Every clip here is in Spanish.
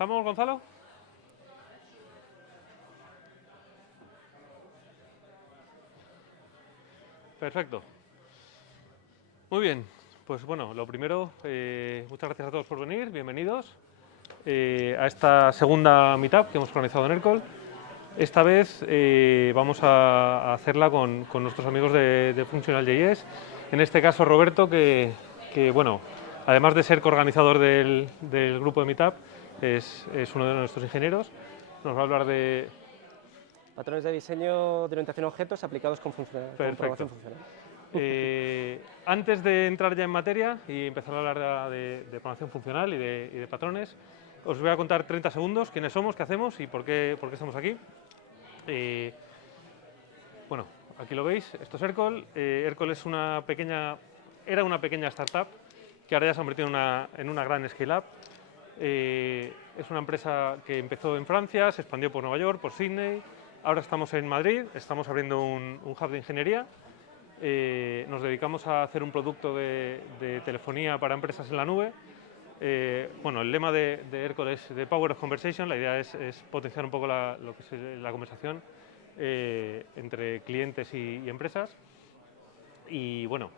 ¿Estamos, Gonzalo? Perfecto. Muy bien, pues bueno, lo primero, muchas gracias a todos por venir, bienvenidos a esta segunda meetup que hemos organizado en ERCOL. Esta vez vamos a hacerla con nuestros amigos de Functional.js, en este caso Roberto, que bueno, además de ser coorganizador del grupo de meetup, es uno de nuestros ingenieros. Nos va a hablar de patrones de diseño de orientación a objetos aplicados con programación funcional. Antes de entrar ya en materia y empezar a hablar de programación funcional y de patrones, os voy a contar 30 segundos quiénes somos, qué hacemos y por qué estamos aquí. Bueno, aquí lo veis, esto es ERCOL. ERCOL es era una pequeña startup que ahora ya se ha convertido en una gran scale-up. Es una empresa que empezó en Francia, se expandió por Nueva York, por Sydney. Ahora estamos en Madrid, estamos abriendo un hub de ingeniería. Nos dedicamos a hacer un producto de telefonía para empresas en la nube. Bueno, el lema de ERCOL es The Power of Conversation. La idea es potenciar un poco lo que es la conversación entre clientes y empresas. Y bueno,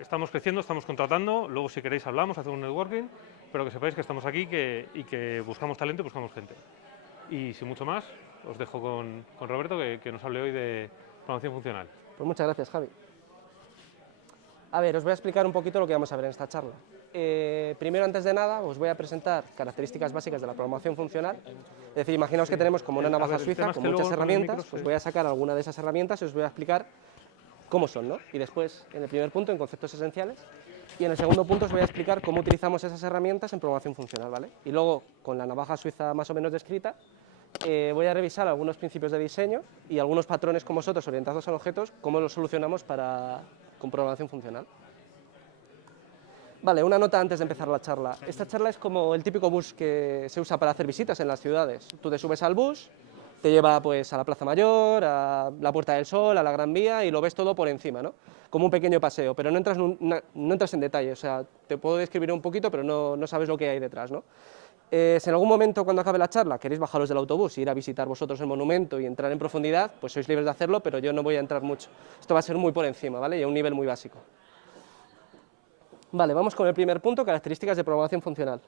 estamos creciendo, estamos contratando. Luego, si queréis, hablamos, hacemos un networking. Pero que sepáis que estamos aquí y que buscamos talento y buscamos gente. Y sin mucho más, os dejo con Roberto, que nos hable hoy de programación funcional. Pues muchas gracias, Javi. A ver, os voy a explicar un poquito lo que vamos a ver en esta charla. Primero, antes de nada, os voy a presentar características básicas de la programación funcional. Es decir, imaginaos que tenemos como una navaja suiza con muchas herramientas, os voy a sacar alguna de esas herramientas y os voy a explicar cómo son, ¿no? Y después, en el primer punto, en conceptos esenciales, y en el segundo punto os voy a explicar cómo utilizamos esas herramientas en programación funcional, ¿vale? Y luego, con la navaja suiza más o menos descrita, voy a revisar algunos principios de diseño y algunos patrones con vosotros orientados a objetos, cómo los solucionamos con programación funcional. Vale, una nota antes de empezar la charla. Esta charla es como el típico bus que se usa para hacer visitas en las ciudades. Tú te subes al bus, te lleva pues a la Plaza Mayor, a la Puerta del Sol, a la Gran Vía y lo ves todo por encima, ¿no? Como un pequeño paseo, pero no entras en detalle, o sea, te puedo describir un poquito, pero no sabes lo que hay detrás, ¿no? Si en algún momento cuando acabe la charla queréis bajaros del autobús, ir a visitar vosotros el monumento y entrar en profundidad, pues sois libres de hacerlo, pero yo no voy a entrar mucho. Esto va a ser muy por encima, ¿vale? Y a un nivel muy básico. Vale, vamos con el primer punto, características de programación funcional.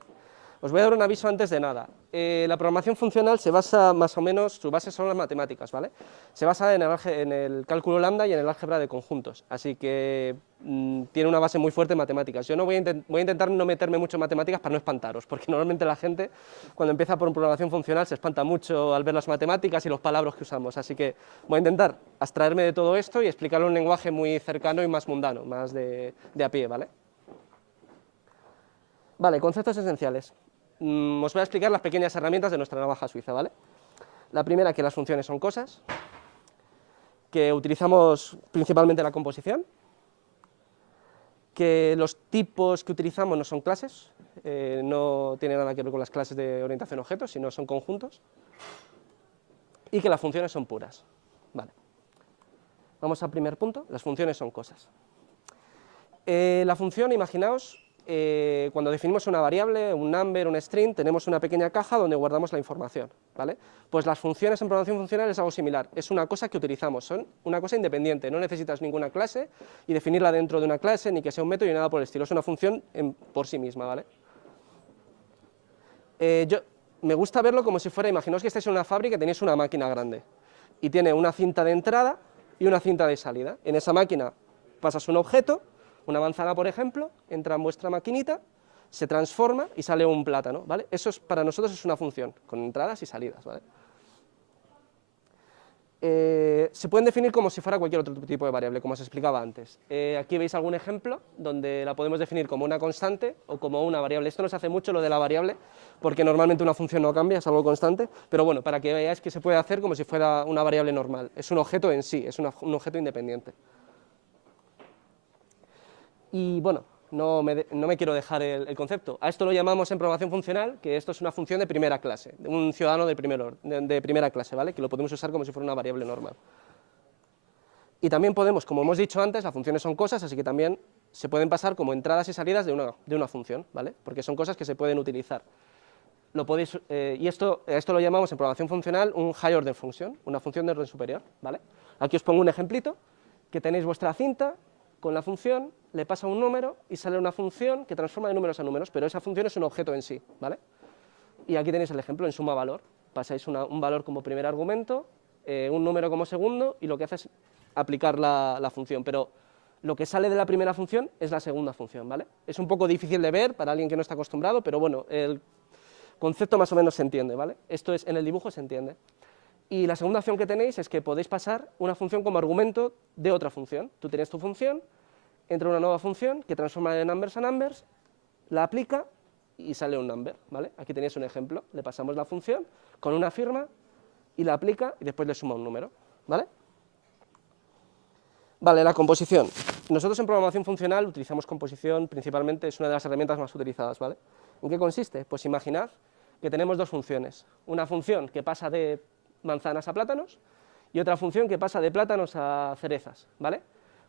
Os voy a dar un aviso antes de nada. La programación funcional se basa más o menos, su base son las matemáticas, ¿vale? Se basa en el cálculo lambda y en el álgebra de conjuntos, así que tiene una base muy fuerte en matemáticas. Yo no voy a intentar no meterme mucho en matemáticas para no espantaros, porque normalmente la gente cuando empieza por programación funcional se espanta mucho al ver las matemáticas y los palabras que usamos, así que voy a intentar abstraerme de todo esto y explicarlo en un lenguaje muy cercano y más mundano, más de a pie, ¿vale? Vale, conceptos esenciales. Os voy a explicar las pequeñas herramientas de nuestra navaja suiza, ¿vale? La primera, que las funciones son cosas, que utilizamos principalmente la composición, que los tipos que utilizamos no son clases, no tiene nada que ver con las clases de orientación a objetos, sino son conjuntos, y que las funciones son puras. Vale. Vamos al primer punto, las funciones son cosas. La función, imaginaos, cuando definimos una variable, un number, un string, tenemos una pequeña caja donde guardamos la información, ¿vale? Pues las funciones en programación funcional es algo similar, es una cosa que utilizamos, son una cosa independiente, no necesitas ninguna clase y definirla dentro de una clase, ni que sea un método ni nada por el estilo, es una función por sí misma, ¿vale? Me gusta verlo como si fuera, imaginaos que estáis en una fábrica y tenéis una máquina grande y tiene una cinta de entrada y una cinta de salida. En esa máquina pasas un objeto, una manzana, por ejemplo, entra en vuestra maquinita, se transforma y sale un plátano, ¿vale? Eso para nosotros es una función, con entradas y salidas, ¿vale? Se pueden definir como si fuera cualquier otro tipo de variable, como os explicaba antes. Aquí veis algún ejemplo donde la podemos definir como una constante o como una variable. Esto nos hace mucho lo de la variable, porque normalmente una función no cambia, es algo constante, pero bueno, para que veáis que se puede hacer como si fuera una variable normal. Es un objeto en sí, es un objeto independiente. Y bueno, no me quiero dejar el concepto. A esto lo llamamos en programación funcional, que esto es una función de primera clase, de un ciudadano de primera clase, ¿vale? Que lo podemos usar como si fuera una variable normal. Y también podemos, como hemos dicho antes, las funciones son cosas, así que también se pueden pasar como entradas y salidas de una función, ¿vale? Porque son cosas que se pueden utilizar. y esto lo llamamos en programación funcional un high order function, una función de orden superior, ¿vale? Aquí os pongo un ejemplito, que tenéis vuestra cinta, con la función le pasa un número y sale una función que transforma de números a números, pero esa función es un objeto en sí, ¿vale? Y aquí tenéis el ejemplo en suma valor, pasáis un valor como primer argumento, un número como segundo, y lo que hace es aplicar la función, pero lo que sale de la primera función es la segunda función, ¿vale? Es un poco difícil de ver para alguien que no está acostumbrado, pero bueno, el concepto más o menos se entiende, ¿vale? Esto es, en el dibujo se entiende. Y la segunda opción que tenéis es que podéis pasar una función como argumento de otra función. Tú tienes tu función, entra una nueva función que transforma de numbers a numbers, la aplica y sale un number, ¿vale? Aquí tenéis un ejemplo, le pasamos la función con una firma y la aplica y después le suma un número, ¿vale? Vale, la composición. Nosotros en programación funcional utilizamos composición principalmente, es una de las herramientas más utilizadas, ¿vale? ¿En qué consiste? Pues imaginad que tenemos dos funciones, una función que pasa de manzanas a plátanos y otra función que pasa de plátanos a cerezas, ¿vale?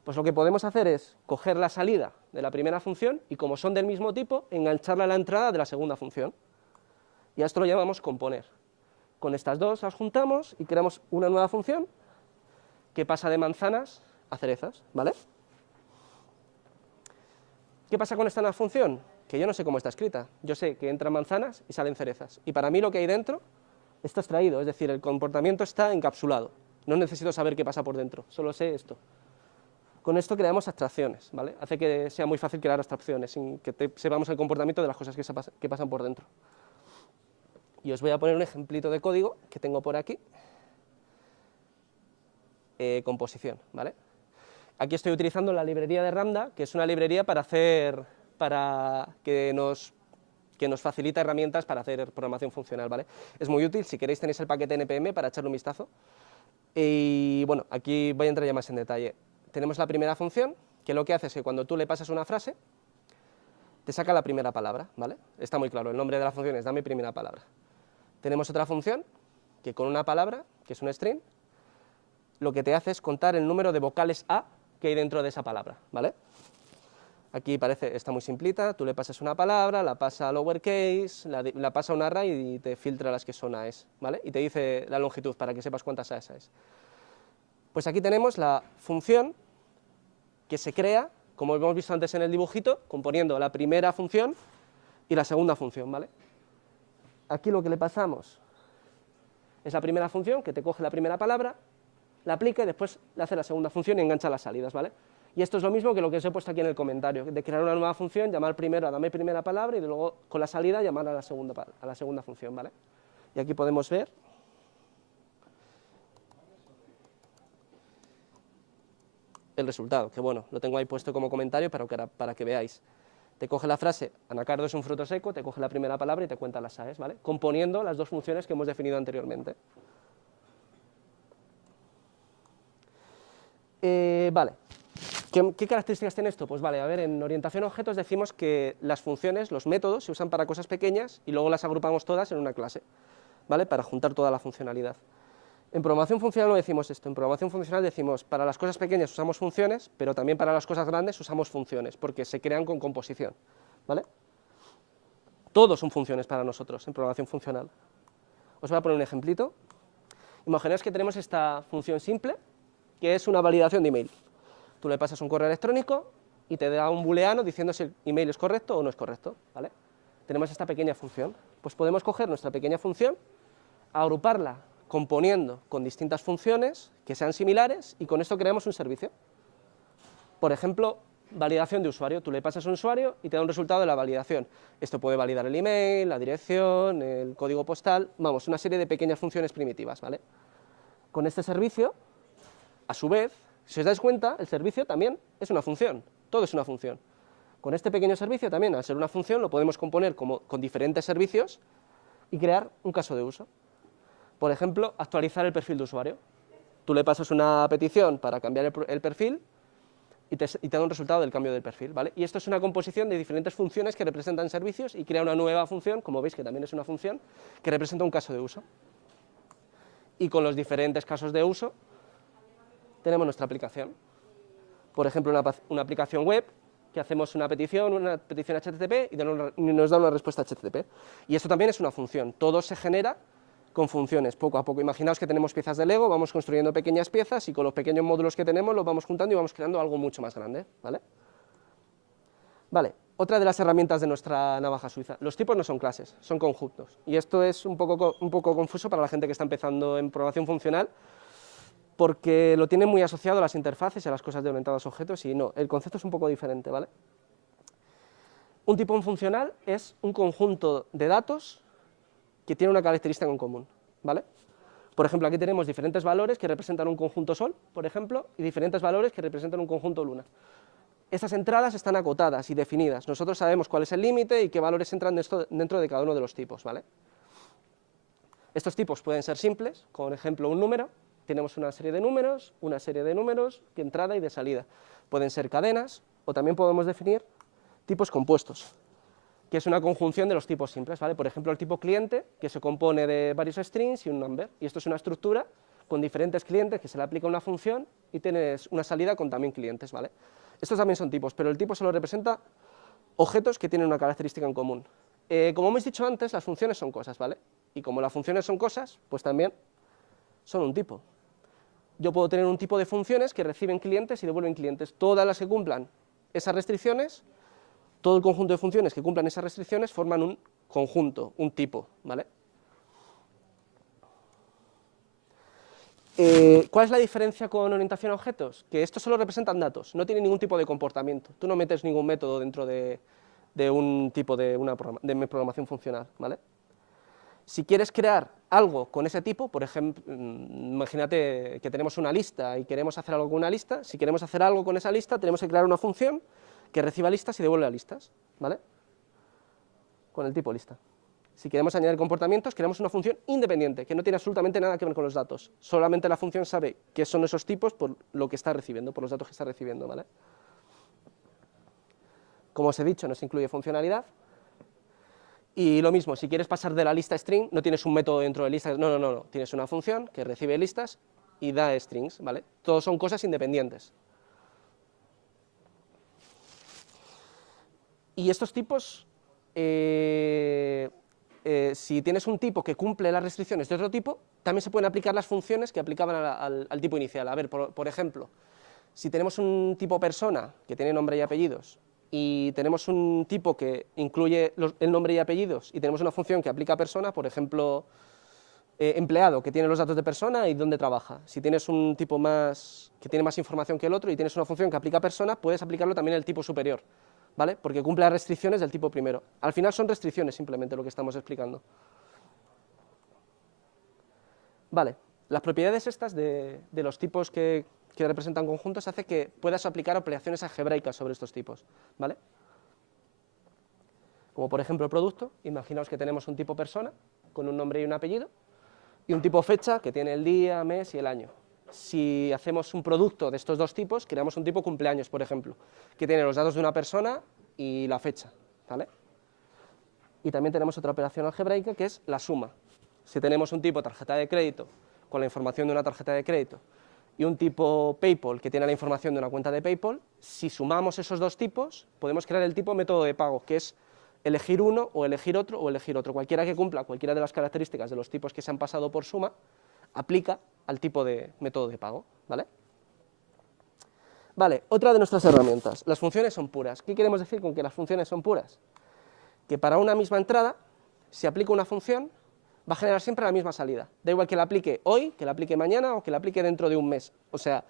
Pues lo que podemos hacer es coger la salida de la primera función y, como son del mismo tipo, engancharla a la entrada de la segunda función. Y a esto lo llamamos componer. Con estas dos las juntamos y creamos una nueva función que pasa de manzanas a cerezas, ¿vale? ¿Qué pasa con esta nueva función? Que yo no sé cómo está escrita. Yo sé que entran manzanas y salen cerezas. Y para mí lo que hay dentro está extraído, es decir, el comportamiento está encapsulado. No necesito saber qué pasa por dentro, solo sé esto. Con esto creamos abstracciones, ¿vale? Hace que sea muy fácil crear abstracciones sin que sepamos el comportamiento de las cosas que pasan por dentro. Y os voy a poner un ejemplito de código que tengo por aquí. Composición, ¿vale? Aquí estoy utilizando la librería de Ramda, que es una librería que nos facilita herramientas para hacer programación funcional, ¿vale? Es muy útil, si queréis tenéis el paquete npm para echarle un vistazo. Y bueno, aquí voy a entrar ya más en detalle. Tenemos la primera función, que lo que hace es que cuando tú le pasas una frase, te saca la primera palabra, ¿vale? Está muy claro, el nombre de la función es dame primera palabra. Tenemos otra función, que con una palabra, que es un string, lo que te hace es contar el número de vocales A que hay dentro de esa palabra, ¿vale? Aquí está muy simplita, tú le pasas una palabra, la pasa a lowercase, la pasa a un array y te filtra las que son AES, ¿vale? Y te dice la longitud para que sepas cuántas AES es. Pues aquí tenemos la función que se crea, como hemos visto antes en el dibujito, componiendo la primera función y la segunda función, ¿vale? Aquí lo que le pasamos es la primera función, que te coge la primera palabra, la aplica y después le hace la segunda función y engancha las salidas, ¿vale? Y esto es lo mismo que lo que os he puesto aquí en el comentario, de crear una nueva función, llamar primero a dame primera palabra y luego con la salida llamar a la segunda función, ¿vale? Y aquí podemos ver el resultado, que bueno, lo tengo ahí puesto como comentario para que veáis. Te coge la frase, anacardo es un fruto seco, te coge la primera palabra y te cuenta las AES, ¿vale? Componiendo las dos funciones que hemos definido anteriormente. Vale, ¿Qué características tiene esto? Pues vale, a ver, en orientación a objetos decimos que las funciones, los métodos, se usan para cosas pequeñas y luego las agrupamos todas en una clase, ¿vale? Para juntar toda la funcionalidad. En programación funcional no decimos esto, en programación funcional decimos para las cosas pequeñas usamos funciones, pero también para las cosas grandes usamos funciones, porque se crean con composición, ¿vale? Todos son funciones para nosotros en programación funcional. Os voy a poner un ejemplito. Imaginaos que tenemos esta función simple, que es una validación de email. Tú le pasas un correo electrónico y te da un booleano diciendo si el email es correcto o no es correcto, ¿vale? Tenemos esta pequeña función. Pues podemos coger nuestra pequeña función, agruparla componiendo con distintas funciones que sean similares y con esto creamos un servicio. Por ejemplo, validación de usuario. Tú le pasas a un usuario y te da un resultado de la validación. Esto puede validar el email, la dirección, el código postal, vamos, una serie de pequeñas funciones primitivas, ¿vale? Con este servicio, a su vez, si os dais cuenta, el servicio también es una función, todo es una función. Con este pequeño servicio también, al ser una función, lo podemos componer con diferentes servicios y crear un caso de uso. Por ejemplo, actualizar el perfil de usuario. Tú le pasas una petición para cambiar el perfil y te da un resultado del cambio del perfil, ¿vale? Y esto es una composición de diferentes funciones que representan servicios y crea una nueva función, como veis que también es una función, que representa un caso de uso. Y con los diferentes casos de uso, tenemos nuestra aplicación. Por ejemplo, una aplicación web que hacemos una petición HTTP y nos da una respuesta HTTP. Y esto también es una función, todo se genera con funciones, poco a poco. Imaginaos que tenemos piezas de Lego, vamos construyendo pequeñas piezas y con los pequeños módulos que tenemos los vamos juntando y vamos creando algo mucho más grande, ¿vale? Vale, otra de las herramientas de nuestra navaja suiza. Los tipos no son clases, son conjuntos. Y esto es un poco confuso para la gente que está empezando en programación funcional, porque lo tiene muy asociado a las interfaces y a las cosas de orientadas a objetos, y no, el concepto es un poco diferente, ¿vale? Un tipo funcional es un conjunto de datos que tiene una característica en común, ¿vale? Por ejemplo, aquí tenemos diferentes valores que representan un conjunto Sol, por ejemplo, y diferentes valores que representan un conjunto Luna. Estas entradas están acotadas y definidas. Nosotros sabemos cuál es el límite y qué valores entran dentro de cada uno de los tipos, ¿vale? Estos tipos pueden ser simples, por ejemplo, un número. Tenemos una serie de números, de entrada y de salida. Pueden ser cadenas, o también podemos definir tipos compuestos, que es una conjunción de los tipos simples, ¿vale? Por ejemplo, el tipo cliente, que se compone de varios strings y un number, y esto es una estructura con diferentes clientes que se le aplica una función y tienes una salida con también clientes, ¿vale? Estos también son tipos, pero el tipo solo representa objetos que tienen una característica en común. Como hemos dicho antes, las funciones son cosas, ¿vale? Y como las funciones son cosas, pues también son un tipo. Yo puedo tener un tipo de funciones que reciben clientes y devuelven clientes. Todas las que cumplan esas restricciones, todo el conjunto de funciones que cumplan esas restricciones forman un conjunto, un tipo, ¿vale? ¿Cuál es la diferencia con orientación a objetos? Que estos solo representan datos, no tienen ningún tipo de comportamiento. Tú no metes ningún método dentro de un tipo de programación funcional, ¿vale? Si quieres crear algo con ese tipo, por ejemplo, imagínate que tenemos una lista y queremos hacer algo con una lista, si queremos hacer algo con esa lista, tenemos que crear una función que reciba listas y devuelva listas, ¿vale? Con el tipo lista. Si queremos añadir comportamientos, creamos una función independiente, que no tiene absolutamente nada que ver con los datos. Solamente la función sabe qué son esos tipos por lo que está recibiendo, por los datos que está recibiendo, ¿vale? Como os he dicho, no se incluye funcionalidad. Y lo mismo, si quieres pasar de la lista string, no tienes un método dentro de listas, no. Tienes una función que recibe listas y da strings, ¿vale? Todos son cosas independientes. Y estos tipos, si tienes un tipo que cumple las restricciones de otro tipo, también se pueden aplicar las funciones que aplicaban al tipo inicial. A ver, por ejemplo, si tenemos un tipo persona que tiene nombre y apellidos, y tenemos un tipo que incluye el nombre y apellidos, y tenemos una función que aplica a persona, por ejemplo, empleado, que tiene los datos de persona y dónde trabaja. Si tienes un tipo que tiene más información que el otro y tienes una función que aplica a persona, puedes aplicarlo también al tipo superior, ¿vale? Porque cumple las restricciones del tipo primero. Al final son restricciones simplemente lo que estamos explicando. Vale, las propiedades estas de los tipos que representan conjuntos hace que puedas aplicar operaciones algebraicas sobre estos tipos, ¿vale? Como por ejemplo el producto, imaginaos que tenemos un tipo persona con un nombre y un apellido, y un tipo fecha que tiene el día, mes y el año. Si hacemos un producto de estos dos tipos, creamos un tipo cumpleaños, por ejemplo, que tiene los datos de una persona y la fecha, ¿vale? Y también tenemos otra operación algebraica que es la suma. Si tenemos un tipo tarjeta de crédito con la información de una tarjeta de crédito y un tipo PayPal que tiene la información de una cuenta de PayPal, si sumamos esos dos tipos, podemos crear el tipo método de pago, que es elegir uno o elegir otro o elegir otro. Cualquiera que cumpla cualquiera de las características de los tipos que se han pasado por suma, aplica al tipo de método de pago, ¿vale? Vale, otra de nuestras herramientas, las funciones son puras. ¿Qué queremos decir con que las funciones son puras? Que para una misma entrada, si aplico una función, va a generar siempre la misma salida. Da igual que la aplique hoy, que la aplique mañana o que la aplique dentro de un mes. O sea,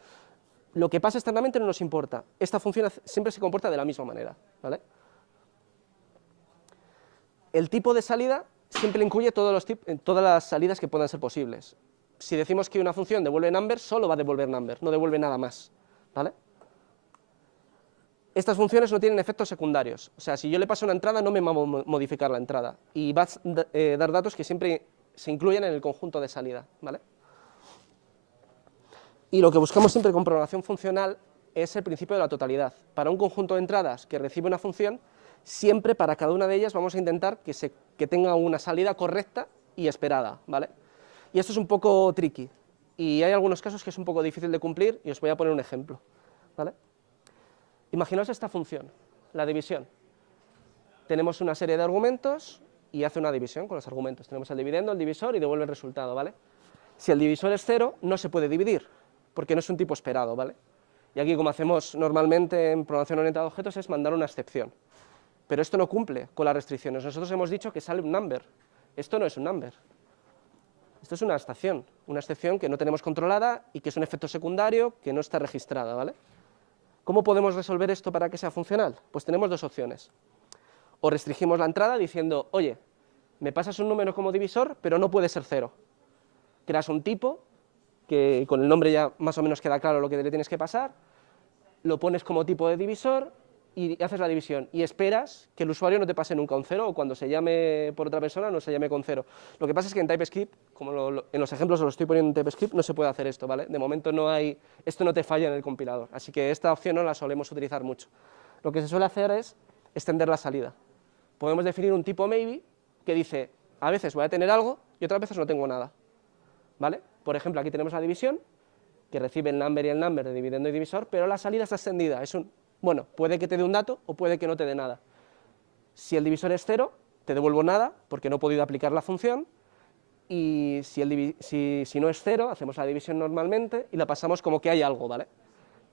lo que pasa externamente no nos importa. Esta función siempre se comporta de la misma manera, ¿vale? El tipo de salida siempre incluye todas las salidas que puedan ser posibles. Si decimos que una función devuelve number, solo va a devolver number, no devuelve nada más, ¿vale? Estas funciones no tienen efectos secundarios, o sea, si yo le paso una entrada no me va a modificar la entrada y va a dar datos que siempre se incluyen en el conjunto de salida, ¿vale? Y lo que buscamos siempre con programación funcional es el principio de la totalidad. Para un conjunto de entradas que recibe una función, siempre para cada una de ellas vamos a intentar que tenga una salida correcta y esperada, ¿vale? Y esto es un poco tricky, y hay algunos casos que es un poco difícil de cumplir, y os voy a poner un ejemplo, ¿vale? Imaginaos esta función. La división. Tenemos una serie de argumentos y hace una división con los argumentos. Tenemos el dividendo, el divisor y devuelve el resultado, ¿vale? Si el divisor es 0, no se puede dividir, porque no es un tipo esperado, ¿vale? Y aquí, como hacemos normalmente en programación orientada a objetos, es mandar una excepción. Pero esto no cumple con las restricciones. Nosotros hemos dicho que sale un number. Esto no es un number. Esto es una excepción que no tenemos controlada y que es un efecto secundario que no está registrada, ¿vale? ¿Cómo podemos resolver esto para que sea funcional? Pues tenemos dos opciones. O restringimos la entrada diciendo, oye, me pasas un número como divisor, pero no puede ser 0. Creas un tipo, que con el nombre ya más o menos queda claro lo que le tienes que pasar, lo pones como tipo de divisor y haces la división. Y esperas que el usuario no te pase nunca un 0 o cuando se llame por otra persona no se llame con 0. Lo que pasa es que en TypeScript, como en los ejemplos os lo estoy poniendo en TypeScript, no se puede hacer esto, ¿vale? De momento esto no te falla en el compilador, así que esta opción no la solemos utilizar mucho. Lo que se suele hacer es extender la salida. Podemos definir un tipo maybe que dice, a veces voy a tener algo y otras veces no tengo nada, ¿vale? Por ejemplo, aquí tenemos la división, que recibe el number y el number de dividendo y divisor, pero la salida está extendida. Bueno, puede que te dé un dato o puede que no te dé nada. Si el divisor es 0, te devuelvo nada, porque no he podido aplicar la función, y si no es 0, hacemos la división normalmente y la pasamos como que hay algo, ¿vale?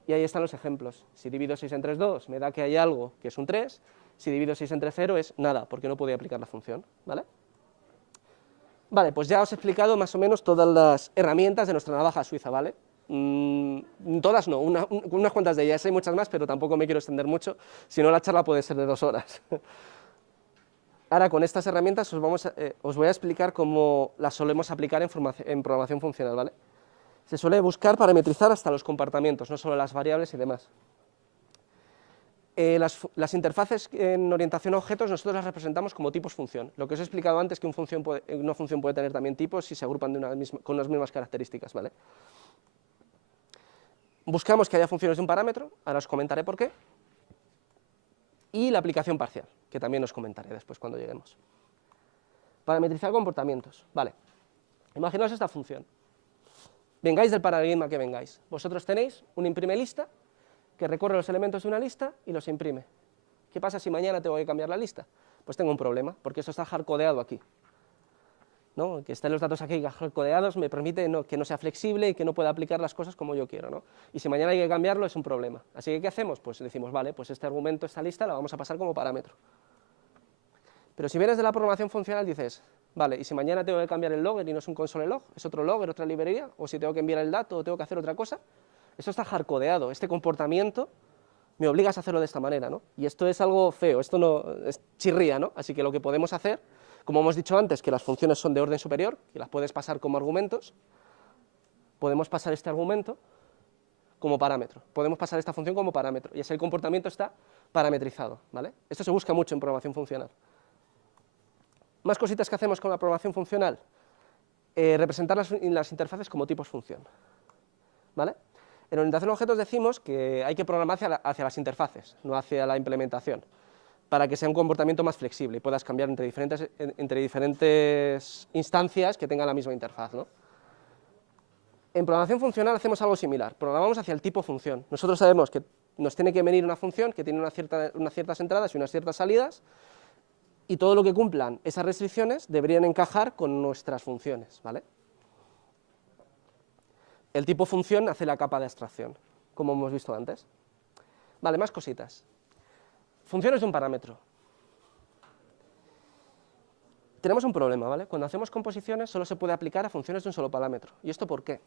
Y ahí están los ejemplos. Si divido 6 entre 2, me da que hay algo que es un 3, si divido 6 entre 0 es nada, porque no podía aplicar la función, ¿vale? Vale, pues ya os he explicado más o menos todas las herramientas de nuestra navaja suiza, ¿vale? Todas no, unas cuantas de ellas, hay muchas más, pero tampoco me quiero extender mucho, si no la charla puede ser de 2 horas. Ahora, con estas herramientas os voy a explicar cómo las solemos aplicar en programación funcional, ¿vale? Se suele buscar parametrizar hasta los comportamientos, no solo las variables y demás. Las interfaces en orientación a objetos nosotros las representamos como tipos función. Lo que os he explicado antes, que una función puede tener también tipos si se agrupan con las mismas características, ¿vale? Buscamos que haya funciones de un parámetro, ahora os comentaré por qué, y la aplicación parcial, que también os comentaré después cuando lleguemos. Parametrizar comportamientos, vale. Imaginaos esta función. Vengáis del paradigma que vengáis. Vosotros tenéis un imprime lista que recorre los elementos de una lista y los imprime. ¿Qué pasa si mañana tengo que cambiar la lista? Pues tengo un problema, porque esto está hardcodeado aquí, ¿no? Que estén los datos aquí hardcodeados me permite que no sea flexible y que no pueda aplicar las cosas como yo quiero, ¿no? Y si mañana hay que cambiarlo es un problema. Así que, ¿qué hacemos? Pues decimos, vale, pues este argumento, esta lista, la vamos a pasar como parámetro. Pero si vienes de la programación funcional dices, vale, y si mañana tengo que cambiar el logger y no es un console log, es otro logger, otra librería, o si tengo que enviar el dato o tengo que hacer otra cosa, esto está hardcodeado, este comportamiento me obligas a hacerlo de esta manera, ¿no? Y esto es algo feo, esto no es chirría, ¿no? Así que lo que podemos hacer, como hemos dicho antes, que las funciones son de orden superior, que las puedes pasar como argumentos, podemos pasar este argumento como parámetro, podemos pasar esta función como parámetro, y así el comportamiento está parametrizado, ¿vale? Esto se busca mucho en programación funcional. Más cositas que hacemos con la programación funcional, representar las interfaces como tipos función, ¿vale? En orientación a objetos decimos que hay que programar hacia las interfaces, no hacia la implementación, para que sea un comportamiento más flexible y puedas cambiar entre diferentes instancias que tengan la misma interfaz, ¿no? En programación funcional hacemos algo similar, programamos hacia el tipo función. Nosotros sabemos que nos tiene que venir una función que tiene unas ciertas entradas y unas ciertas salidas, y todo lo que cumplan esas restricciones deberían encajar con nuestras funciones, ¿vale? El tipo función hace la capa de abstracción, como hemos visto antes. Vale, más cositas. Funciones de un parámetro. Tenemos un problema, ¿vale? Cuando hacemos composiciones solo se puede aplicar a funciones de un solo parámetro. ¿Y esto por qué?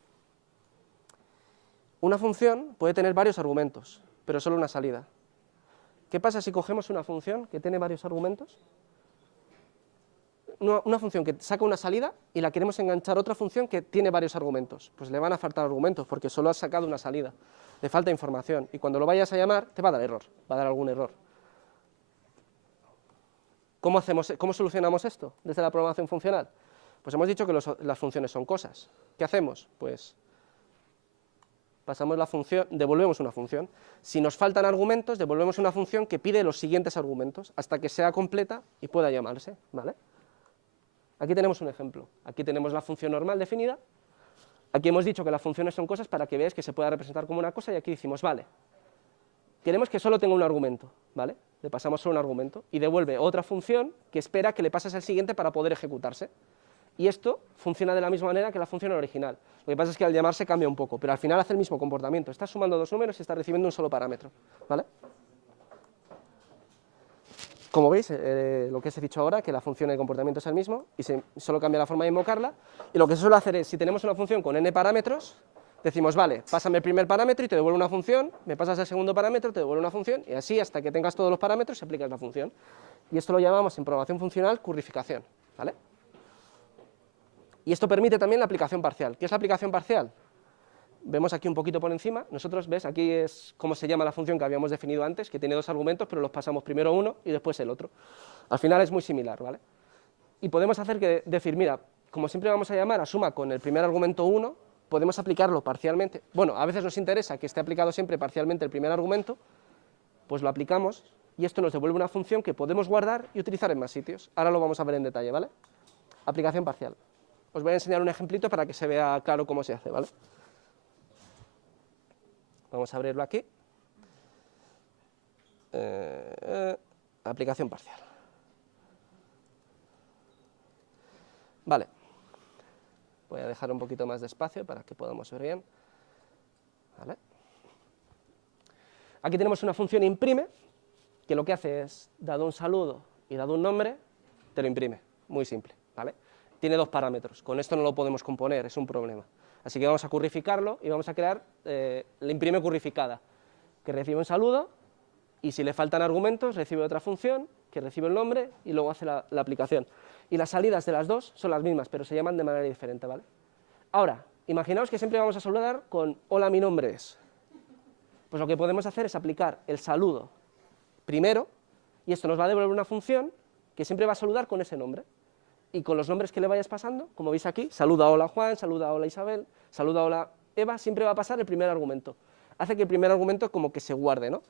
Una función puede tener varios argumentos, pero solo una salida. ¿Qué pasa si cogemos una función que tiene varios argumentos? Una función que saca una salida y la queremos enganchar a otra función que tiene varios argumentos. Pues le van a faltar argumentos porque solo has sacado una salida. Le falta información y cuando lo vayas a llamar te va a dar error, va a dar algún error. ¿Cómo solucionamos esto desde la programación funcional? Pues hemos dicho que las funciones son cosas. ¿Qué hacemos? Pues pasamos la función, devolvemos una función. Si nos faltan argumentos, devolvemos una función que pide los siguientes argumentos hasta que sea completa y pueda llamarse, ¿vale? Aquí tenemos un ejemplo. Aquí tenemos la función normal definida. Aquí hemos dicho que las funciones son cosas para que veáis que se pueda representar como una cosa y aquí decimos, vale, queremos que solo tenga un argumento, ¿vale? le pasamos solo un argumento, y devuelve otra función que espera que le pases al siguiente para poder ejecutarse. Y esto funciona de la misma manera que la función original. Lo que pasa es que al llamarse cambia un poco, pero al final hace el mismo comportamiento. Está sumando dos números y está recibiendo un solo parámetro, ¿vale? Como veis, lo que os he dicho ahora, que la función de comportamiento es el mismo, y solo cambia la forma de invocarla, y lo que se suele hacer es, si tenemos una función con n parámetros, decimos, vale, pásame el primer parámetro y te devuelve una función, me pasas el segundo parámetro, te devuelve una función, y así hasta que tengas todos los parámetros, aplicas la función. Y esto lo llamamos en programación funcional currificación, ¿vale? Y esto permite también la aplicación parcial. ¿Qué es la aplicación parcial? Vemos aquí un poquito por encima, nosotros, ¿ves? Aquí es cómo se llama la función que habíamos definido antes, que tiene dos argumentos, pero los pasamos primero uno y después el otro. Al final es muy similar, ¿vale? Y podemos hacer que decir, mira, como siempre vamos a llamar a suma con el primer argumento 1, podemos aplicarlo parcialmente. Bueno, a veces nos interesa que esté aplicado siempre parcialmente el primer argumento, pues lo aplicamos y esto nos devuelve una función que podemos guardar y utilizar en más sitios. Ahora lo vamos a ver en detalle, ¿vale? Aplicación parcial. Os voy a enseñar un ejemplito para que se vea claro cómo se hace, ¿vale? Vamos a abrirlo aquí. Aplicación parcial. Vale. Voy a dejar un poquito más de espacio para que podamos ver bien. ¿Vale? Aquí tenemos una función imprime, que lo que hace es, dado un saludo y dado un nombre, te lo imprime. Muy simple, ¿vale? Tiene dos parámetros. Con esto no lo podemos componer, es un problema. Así que vamos a currificarlo y vamos a crear la imprime currificada, que recibe un saludo y si le faltan argumentos recibe otra función que recibe el nombre y luego hace la aplicación. Y las salidas de las dos son las mismas, pero se llaman de manera diferente, ¿vale? Ahora, imaginaos que siempre vamos a saludar con hola, mi nombre es. Pues lo que podemos hacer es aplicar el saludo primero y esto nos va a devolver una función que siempre va a saludar con ese nombre. Y con los nombres que le vayas pasando, como veis aquí, saluda hola Juan, saluda hola Isabel, saluda hola Eva, siempre va a pasar el primer argumento. Hace que el primer argumento como que se guarde, ¿no?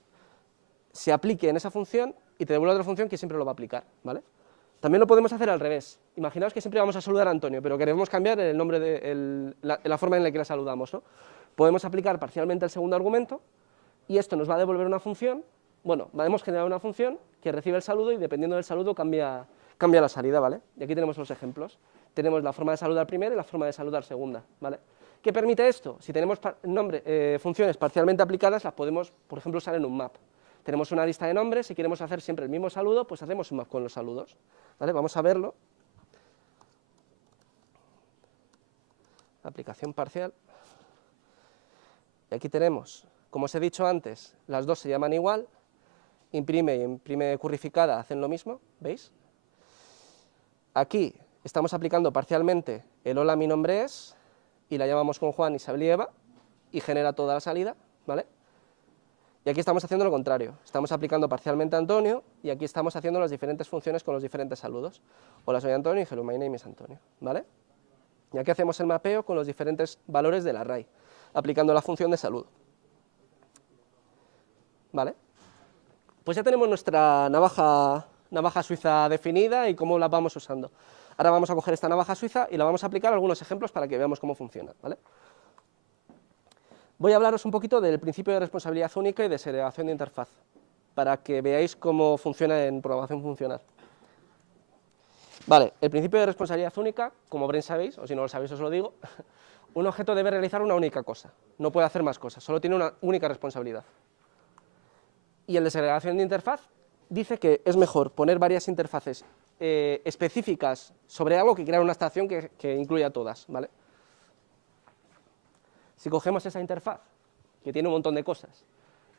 Se aplique en esa función y te devuelve otra función que siempre lo va a aplicar, ¿vale? También lo podemos hacer al revés. Imaginaos que siempre vamos a saludar a Antonio, pero queremos cambiar el nombre la forma en la que la saludamos, ¿no? Podemos aplicar parcialmente el segundo argumento y esto nos va a devolver una función, bueno, hemos generado una función que recibe el saludo y dependiendo del saludo cambia la salida, ¿vale? Y aquí tenemos los ejemplos. Tenemos la forma de saludar primera y la forma de saludar segunda, ¿vale? ¿Qué permite esto? Si tenemos funciones parcialmente aplicadas, las podemos, por ejemplo, usar en un map. Tenemos una lista de nombres, si queremos hacer siempre el mismo saludo, pues hacemos un map con los saludos, ¿vale? Vamos a verlo. Aplicación parcial. Y aquí tenemos, como os he dicho antes, las dos se llaman igual, imprime y imprime currificada hacen lo mismo, ¿veis? Aquí estamos aplicando parcialmente el hola, mi nombre es, y la llamamos con Juan, Isabel y Eva, y genera toda la salida, ¿vale? Y aquí estamos haciendo lo contrario, estamos aplicando parcialmente a Antonio, y aquí estamos haciendo las diferentes funciones con los diferentes saludos. Hola, soy Antonio, y hello, my name is Antonio, ¿vale? Y aquí hacemos el mapeo con los diferentes valores del array, aplicando la función de saludo. ¿Vale? Pues ya tenemos nuestra navaja suiza definida y cómo la vamos usando. Ahora vamos a coger esta navaja suiza y la vamos a aplicar a algunos ejemplos para que veamos cómo funciona, ¿vale? Voy a hablaros un poquito del principio de responsabilidad única y de segregación de interfaz, para que veáis cómo funciona en programación funcional. Vale, el principio de responsabilidad única, como bien sabéis, o si no lo sabéis os lo digo, un objeto debe realizar una única cosa, no puede hacer más cosas, solo tiene una única responsabilidad. Y el de segregación de interfaz dice que es mejor poner varias interfaces específicas sobre algo que crear una abstracción que incluya todas, ¿vale? Si cogemos esa interfaz, que tiene un montón de cosas,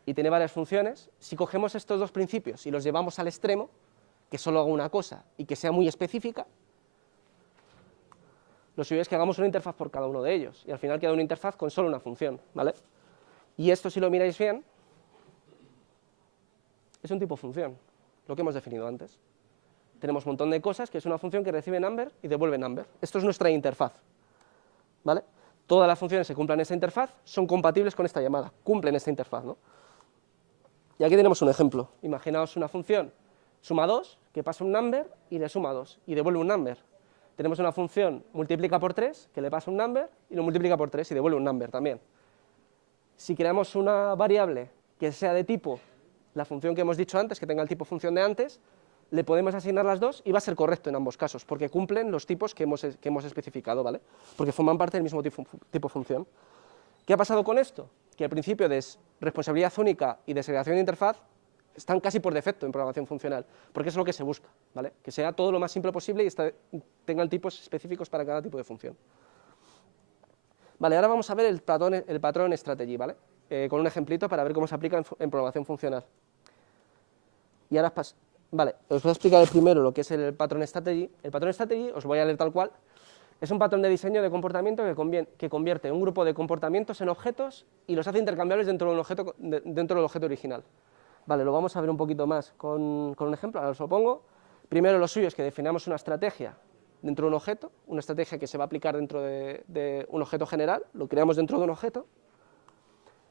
y tiene varias funciones, si cogemos estos dos principios y los llevamos al extremo, que solo haga una cosa y que sea muy específica, lo suyo es que hagamos una interfaz por cada uno de ellos, y al final queda una interfaz con solo una función, ¿vale? Y esto, si lo miráis bien, es un tipo función, lo que hemos definido antes. Tenemos un montón de cosas, que es una función que recibe number y devuelve number. Esto es nuestra interfaz, ¿vale? Todas las funciones que cumplan esta interfaz son compatibles con esta llamada, cumplen esta interfaz, ¿no? Y aquí tenemos un ejemplo. Imaginaos una función suma 2, que pasa un number y le suma 2, y devuelve un number. Tenemos una función multiplica por 3, que le pasa un number y lo multiplica por 3 y devuelve un number también. Si creamos una variable que sea de tipo la función que hemos dicho antes, que tenga el tipo función de antes, le podemos asignar las dos y va a ser correcto en ambos casos, porque cumplen los tipos que hemos especificado, ¿vale? Porque forman parte del mismo tipo función. ¿Qué ha pasado con esto? Que el principio de responsabilidad única y de segregación de interfaz están casi por defecto en programación funcional, porque es lo que se busca, ¿vale? Que sea todo lo más simple posible y tengan tipos específicos para cada tipo de función. Vale, ahora vamos a ver el patrón strategy, ¿vale? Con un ejemplito para ver cómo se aplica en programación funcional. Y ahora vale, os voy a explicar primero lo que es el patrón strategy. El patrón strategy, os voy a leer tal cual, es un patrón de diseño de comportamiento que convierte un grupo de comportamientos en objetos y los hace intercambiables dentro del objeto original. Vale, lo vamos a ver un poquito más con un ejemplo, ahora os lo pongo. Primero lo suyo es que definamos una estrategia dentro de un objeto, una estrategia que se va a aplicar dentro de un objeto general, lo creamos dentro de un objeto.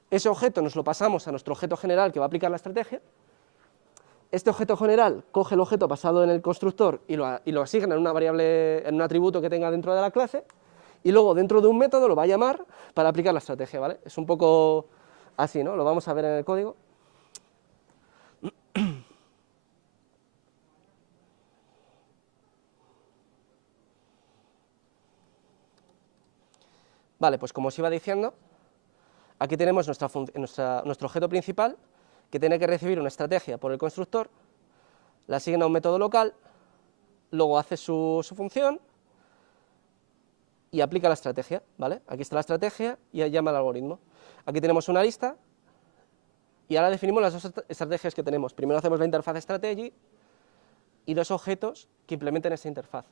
Ese objeto nos lo pasamos a nuestro objeto general que va a aplicar la estrategia. Este objeto general coge el objeto pasado en el constructor y lo asigna en una variable, en un atributo que tenga dentro de la clase, y luego dentro de un método lo va a llamar para aplicar la estrategia, ¿vale? Es un poco así, ¿no? Lo vamos a ver en el código. Vale, pues como os iba diciendo, aquí tenemos nuestro objeto principal, que tiene que recibir una estrategia por el constructor, le asigna un método local, luego hace su función y aplica la estrategia, ¿vale? Aquí está la estrategia y ahí llama al algoritmo. Aquí tenemos una lista y ahora definimos las dos estrategias que tenemos. Primero hacemos la interfaz strategy y dos objetos que implementen esa interfaz.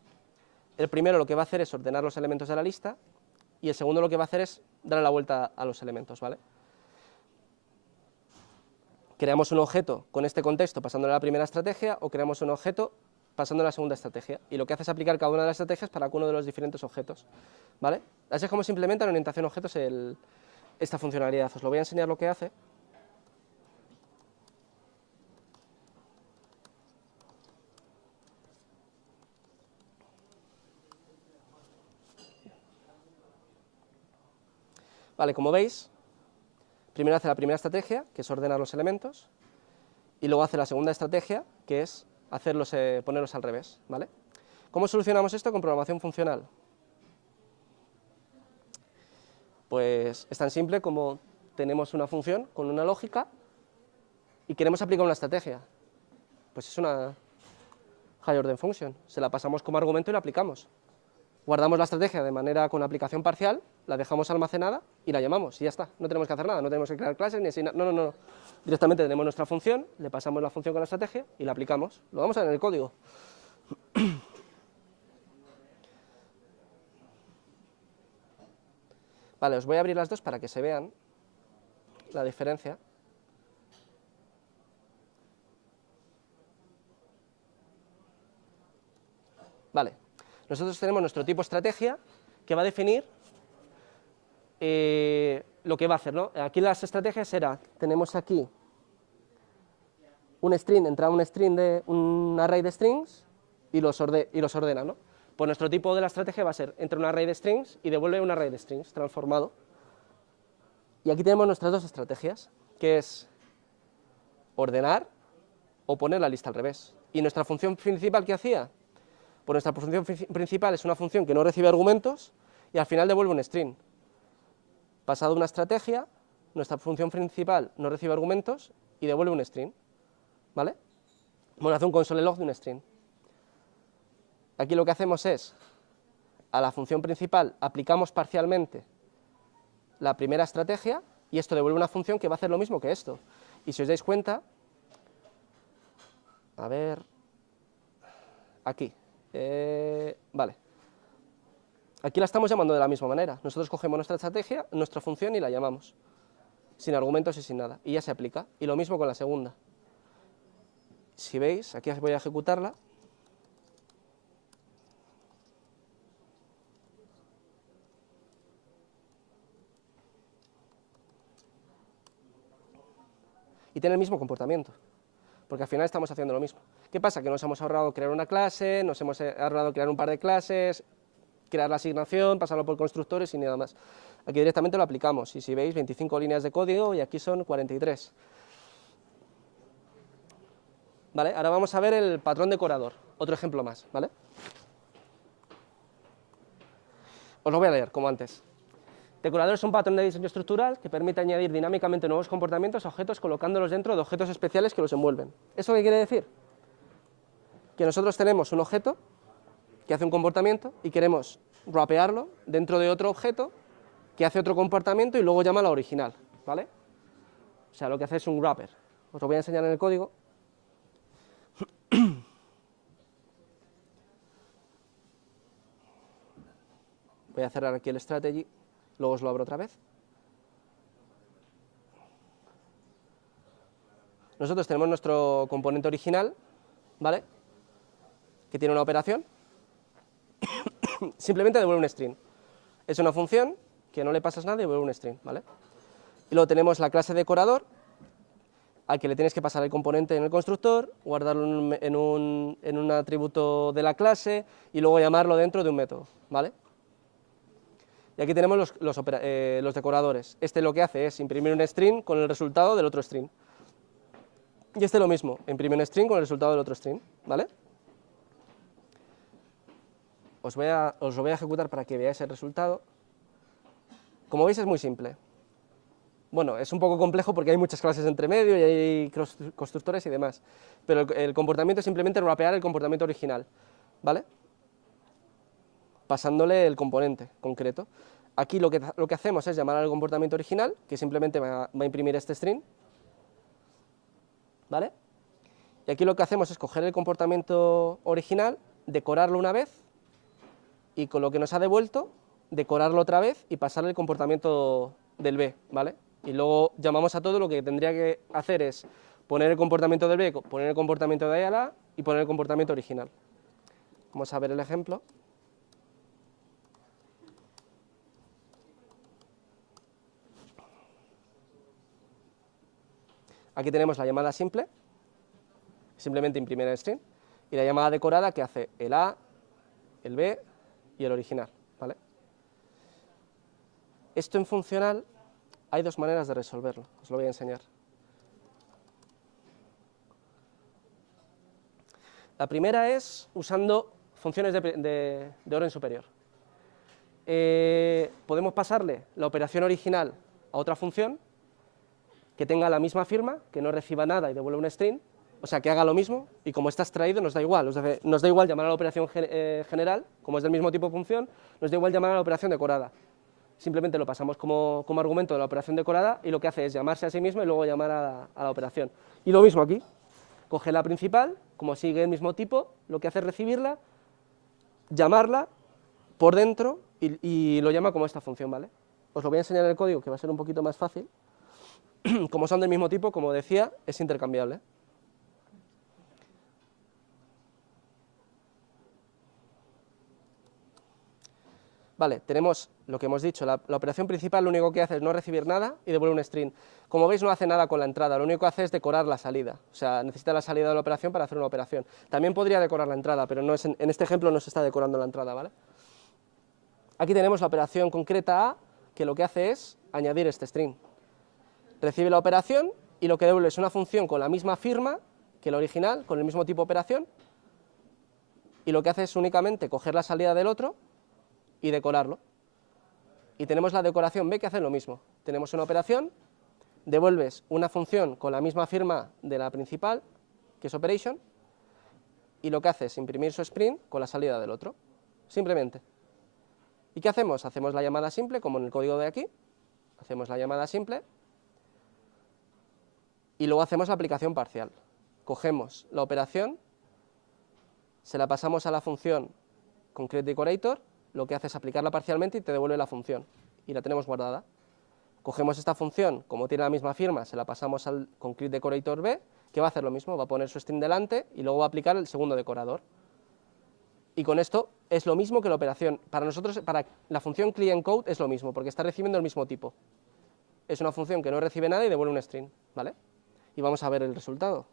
El primero lo que va a hacer es ordenar los elementos de la lista y el segundo lo que va a hacer es darle la vuelta a los elementos, ¿vale? Creamos un objeto con este contexto pasándole a la primera estrategia o creamos un objeto pasando a la segunda estrategia. Y lo que hace es aplicar cada una de las estrategias para cada uno de los diferentes objetos, ¿vale? Así es como se implementa en orientación a objetos esta funcionalidad. Os lo voy a enseñar lo que hace. Vale, como veis, primero hace la primera estrategia, que es ordenar los elementos, y luego hace la segunda estrategia, que es ponerlos al revés, ¿vale? ¿Cómo solucionamos esto con programación funcional? Pues es tan simple como tenemos una función con una lógica y queremos aplicar una estrategia. Pues es una high order function, se la pasamos como argumento y la aplicamos. Guardamos la estrategia de manera con aplicación parcial, la dejamos almacenada y la llamamos y ya está. No tenemos que hacer nada, no tenemos que crear clases ni asignar, no. Directamente tenemos nuestra función, le pasamos la función con la estrategia y la aplicamos. Lo vamos a ver en el código. Vale, os voy a abrir las dos para que se vean la diferencia. Vale, nosotros tenemos nuestro tipo estrategia que va a definir lo que va a hacer, ¿no? Aquí las estrategias tenemos aquí un string, entra un string de un array de strings y los ordena, ¿no? Pues nuestro tipo de la estrategia va a ser entra un array de strings y devuelve un array de strings transformado. Y aquí tenemos nuestras dos estrategias, que es ordenar o poner la lista al revés. ¿Y nuestra función principal qué hacía? Pues nuestra función principal es una función que no recibe argumentos y al final devuelve un string. Pasado una estrategia, nuestra función principal no recibe argumentos y devuelve un string, ¿vale? Bueno, hace un console log de un string. Aquí lo que hacemos es, a la función principal aplicamos parcialmente la primera estrategia y esto devuelve una función que va a hacer lo mismo que esto. Y si os dais cuenta, a ver, aquí, vale. Aquí la estamos llamando de la misma manera. Nosotros cogemos nuestra estrategia, nuestra función y la llamamos, sin argumentos y sin nada, y ya se aplica. Y lo mismo con la segunda. Si veis, aquí voy a ejecutarla. Y tiene el mismo comportamiento, porque al final estamos haciendo lo mismo. ¿Qué pasa? Que nos hemos ahorrado crear una clase, nos hemos ahorrado crear un par de clases, crear la asignación, pasarlo por constructores y nada más. Aquí directamente lo aplicamos, y si veis, 25 líneas de código y aquí son 43. ¿vale? Ahora vamos a ver el patrón decorador, otro ejemplo más, ¿vale? Os lo voy a leer, como antes. Decorador es un patrón de diseño estructural que permite añadir dinámicamente nuevos comportamientos a objetos colocándolos dentro de objetos especiales que los envuelven. ¿Eso qué quiere decir? Que nosotros tenemos un objeto que hace un comportamiento y queremos wrapearlo dentro de otro objeto que hace otro comportamiento y luego llama a la original, ¿vale? O sea, lo que hace es un wrapper. Os lo voy a enseñar en el código. Voy a cerrar aquí el strategy, luego os lo abro otra vez. Nosotros tenemos nuestro componente original, ¿vale? Que tiene una operación. Simplemente devuelve un string. Es una función que no le pasas nada y devuelve un string, ¿vale? Y luego tenemos la clase decorador, al que le tienes que pasar el componente en el constructor, guardarlo en un atributo de la clase y luego llamarlo dentro de un método, ¿vale? Y aquí tenemos los decoradores. Este lo que hace es imprimir un string con el resultado del otro string. Y este lo mismo, imprime un string con el resultado del otro string, ¿vale? Os lo voy a ejecutar para que veáis el resultado. Como veis es muy simple. Bueno, es un poco complejo porque hay muchas clases entre medio y hay constructores y demás. Pero el comportamiento es simplemente wrapear el comportamiento original, ¿vale? Pasándole el componente concreto. Aquí lo que hacemos es llamar al comportamiento original, que simplemente va a imprimir este string, ¿vale? Y aquí lo que hacemos es coger el comportamiento original, decorarlo una vez, y con lo que nos ha devuelto, decorarlo otra vez y pasarle el comportamiento del B, ¿vale? Y luego llamamos a todo, lo que tendría que hacer es poner el comportamiento del B, poner el comportamiento de A a la A y poner el comportamiento original. Vamos a ver el ejemplo. Aquí tenemos la llamada simple, simplemente imprime el string, y la llamada decorada que hace el A, el B y el original, ¿vale? Esto en funcional hay dos maneras de resolverlo, os lo voy a enseñar. La primera es usando funciones de orden superior. Podemos pasarle la operación original a otra función que tenga la misma firma, que no reciba nada y devuelva un string, o sea, que haga lo mismo, y como está extraído nos da igual. Nos da igual llamar a la operación general, como es del mismo tipo de función, nos da igual llamar a la operación decorada. Simplemente lo pasamos como argumento de la operación decorada y lo que hace es llamarse a sí mismo y luego llamar a la operación. Y lo mismo aquí, coge la principal, como sigue el mismo tipo, lo que hace es recibirla, llamarla por dentro y lo llama como esta función, ¿vale? Os lo voy a enseñar en el código, que va a ser un poquito más fácil. Como son del mismo tipo, como decía, es intercambiable. Vale, tenemos lo que hemos dicho, la operación principal lo único que hace es no recibir nada y devuelve un string. Como veis no hace nada con la entrada, lo único que hace es decorar la salida, o sea, necesita la salida de la operación para hacer una operación. También podría decorar la entrada, pero no es en este ejemplo no se está decorando la entrada, ¿vale? Aquí tenemos la operación concreta A, que lo que hace es añadir este string. Recibe la operación y lo que devuelve es una función con la misma firma que la original, con el mismo tipo de operación, y lo que hace es únicamente coger la salida del otro y decorarlo. Y tenemos la decoración B que hace lo mismo. Tenemos una operación, devuelves una función con la misma firma de la principal, que es operation, y lo que hace es imprimir su string con la salida del otro, simplemente. ¿Y qué hacemos? Hacemos la llamada simple, como en el código de aquí, hacemos la llamada simple, y luego hacemos la aplicación parcial. Cogemos la operación, se la pasamos a la función concreteDecorator, lo que hace es aplicarla parcialmente y te devuelve la función, y la tenemos guardada. Cogemos esta función, como tiene la misma firma, se la pasamos al concreteDecorator B, que va a hacer lo mismo, va a poner su string delante y luego va a aplicar el segundo decorador. Y con esto es lo mismo que la operación. Para nosotros, para la función clientCode es lo mismo, porque está recibiendo el mismo tipo. Es una función que no recibe nada y devuelve un string, ¿vale? Y vamos a ver el resultado.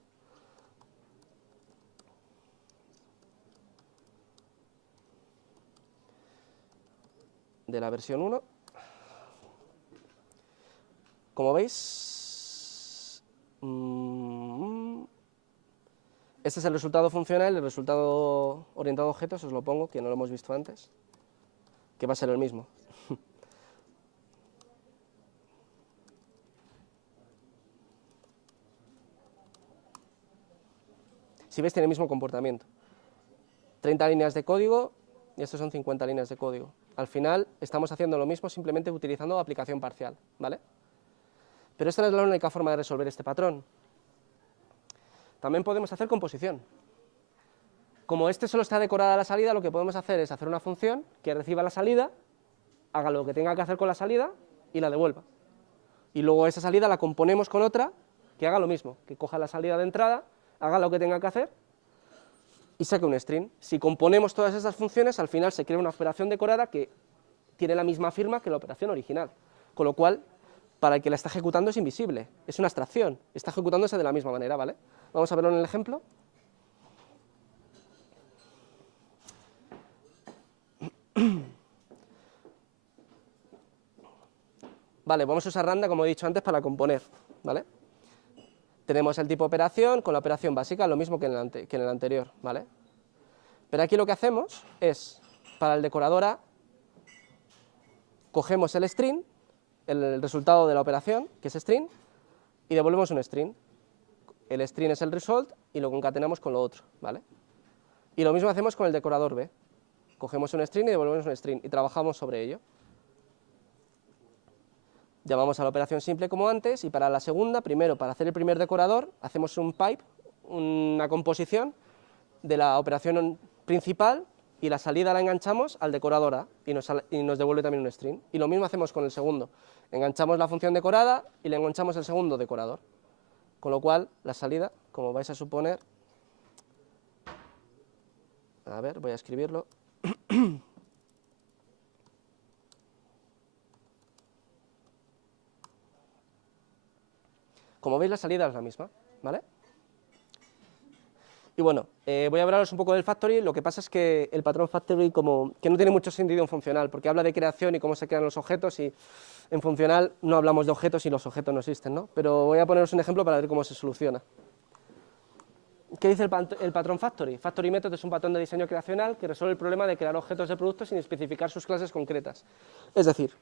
De la versión 1. Como veis, Este es el resultado funcional, el resultado orientado a objetos, os lo pongo, que no lo hemos visto antes, que va a ser el mismo. Si ves, tiene el mismo comportamiento. 30 líneas de código y estos son 50 líneas de código. Al final estamos haciendo lo mismo, simplemente utilizando aplicación parcial, ¿vale? Pero esta no es la única forma de resolver este patrón. También podemos hacer composición. Como este solo está decorada a la salida, lo que podemos hacer es hacer una función que reciba la salida, haga lo que tenga que hacer con la salida y la devuelva. Y luego esa salida la componemos con otra que haga lo mismo, que coja la salida de entrada, haga lo que tenga que hacer y saque un string. Si componemos todas esas funciones, al final se crea una operación decorada que tiene la misma firma que la operación original, con lo cual, para el que la está ejecutando es invisible, es una abstracción, está ejecutándose de la misma manera, ¿vale? Vamos a verlo en el ejemplo. Vale, vamos a usar Randa, como he dicho antes, para componer, ¿vale? Tenemos el tipo operación con la operación básica, lo mismo que en el anterior, ¿vale? Pero aquí lo que hacemos es, para el decorador A, cogemos el string, el resultado de la operación, que es string, y devolvemos un string. El string es el result y lo concatenamos con lo otro, ¿vale? Y lo mismo hacemos con el decorador B. Cogemos un string y devolvemos un string y trabajamos sobre ello. Llamamos a la operación simple como antes y para la segunda, primero, para hacer el primer decorador, hacemos un pipe, una composición de la operación principal y la salida la enganchamos al decorador A y nos devuelve también un string. Y lo mismo hacemos con el segundo. Enganchamos la función decorada y le enganchamos el segundo decorador. Con lo cual, la salida, como vais a suponer, a ver, voy a escribirlo. Como veis, la salida es la misma, ¿vale? Y bueno, voy a hablaros un poco del factory. Lo que pasa es que el patrón factory como que no tiene mucho sentido en funcional, porque habla de creación y cómo se crean los objetos, y en funcional no hablamos de objetos y los objetos no existen, ¿no? Pero voy a poneros un ejemplo para ver cómo se soluciona. ¿Qué dice el patrón factory? Factory method es un patrón de diseño creacional que resuelve el problema de crear objetos de productos sin especificar sus clases concretas. Es decir,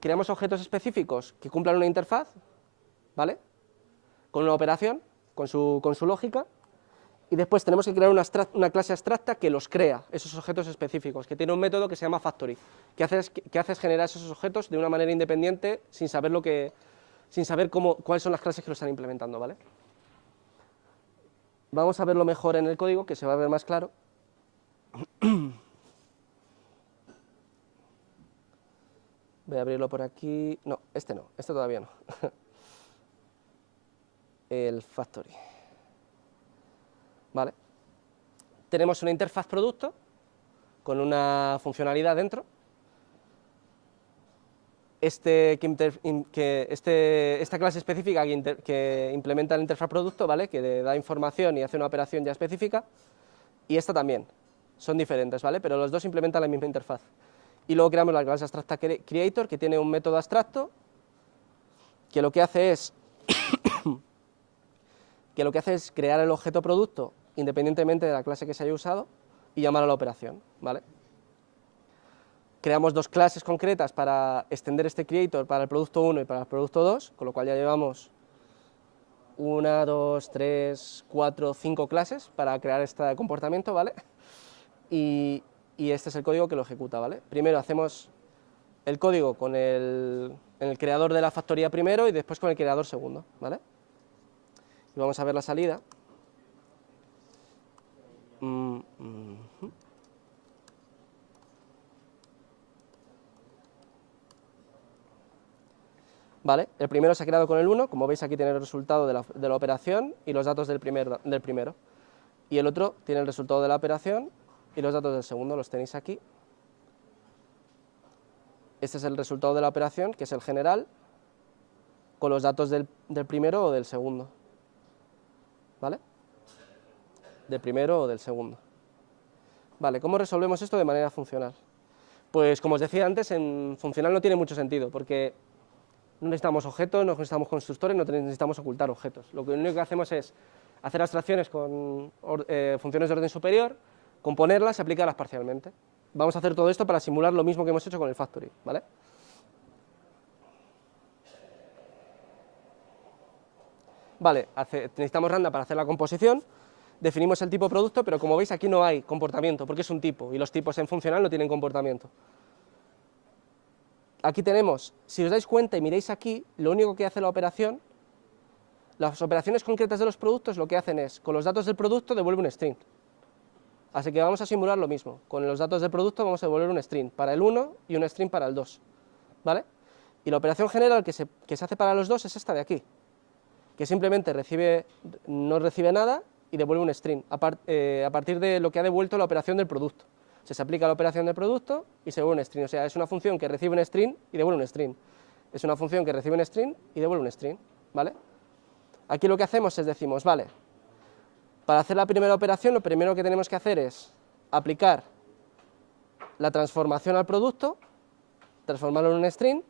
creamos objetos específicos que cumplan una interfaz, ¿vale?, con una operación, con su lógica, y después tenemos que crear una clase abstracta que los crea, esos objetos específicos, que tiene un método que se llama factory, que hace es generar esos objetos de una manera independiente, sin saber cuáles son las clases que lo están implementando, ¿vale? Vamos a verlo mejor en el código, que se va a ver más claro. Voy a abrirlo por aquí. No, este todavía no. El factory. ¿Vale? Tenemos una interfaz producto con una funcionalidad dentro. Esta clase específica que implementa la interfaz producto, ¿vale?, que da información y hace una operación ya específica, y esta también. Son diferentes, ¿vale?, pero los dos implementan la misma interfaz. Y luego creamos la clase abstracta creator, que tiene un método abstracto que lo que hace es crear el objeto producto independientemente de la clase que se haya usado y llamar a la operación, ¿vale? Creamos dos clases concretas para extender este creator para el producto 1 y para el producto 2, con lo cual ya llevamos 1, 2, 3, 4, 5 clases para crear este comportamiento, ¿vale? Y este es el código que lo ejecuta, ¿vale? Primero hacemos el código con el creador de la factoría primero y después con el creador segundo, ¿vale? Y vamos a ver la salida. Vale, el primero se ha creado con el 1, como veis aquí tiene el resultado de la operación y los datos del primero. Y el otro tiene el resultado de la operación y los datos del segundo, los tenéis aquí. Este es el resultado de la operación, que es el general, con los datos del primero o del segundo. ¿Vale? Del primero o del segundo. Vale, ¿cómo resolvemos esto de manera funcional? Pues como os decía antes, en funcional no tiene mucho sentido, porque No necesitamos objetos, no necesitamos constructores, no necesitamos ocultar objetos. Lo único que hacemos es hacer abstracciones con funciones de orden superior, componerlas y aplicarlas parcialmente. Vamos a hacer todo esto para simular lo mismo que hemos hecho con el factory, ¿vale? Vale, necesitamos Randa para hacer la composición, definimos el tipo producto, pero como veis aquí no hay comportamiento, porque es un tipo, y los tipos en funcional no tienen comportamiento. Aquí tenemos, si os dais cuenta y miráis aquí, lo único que hace la operación, las operaciones concretas de los productos lo que hacen es, con los datos del producto devuelve un string. Así que vamos a simular lo mismo, con los datos del producto vamos a devolver un string para el 1 y un string para el 2, ¿vale? Y la operación general que se hace para los dos es esta de aquí, que simplemente no recibe nada y devuelve un string, a partir de lo que ha devuelto la operación del producto. Se aplica la operación del producto y se devuelve un string, o sea, es una función que recibe un string y devuelve un string. Es una función que recibe un string y devuelve un string, ¿vale? Aquí lo que hacemos es decimos, vale, para hacer la primera operación lo primero que tenemos que hacer es aplicar la transformación al producto, transformarlo en un string,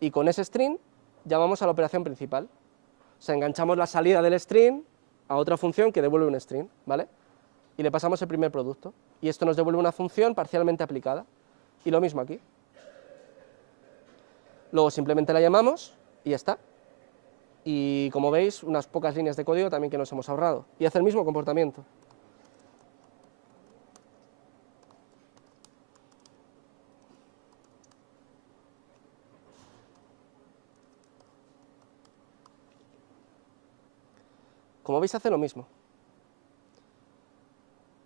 y con ese string llamamos a la operación principal. O sea, enganchamos la salida del string a otra función que devuelve un string, ¿vale? Y le pasamos el primer producto. Y esto nos devuelve una función parcialmente aplicada. Y lo mismo aquí. Luego simplemente la llamamos y ya está. Y como veis, unas pocas líneas de código también que nos hemos ahorrado. Y hace el mismo comportamiento. Como veis, hace lo mismo.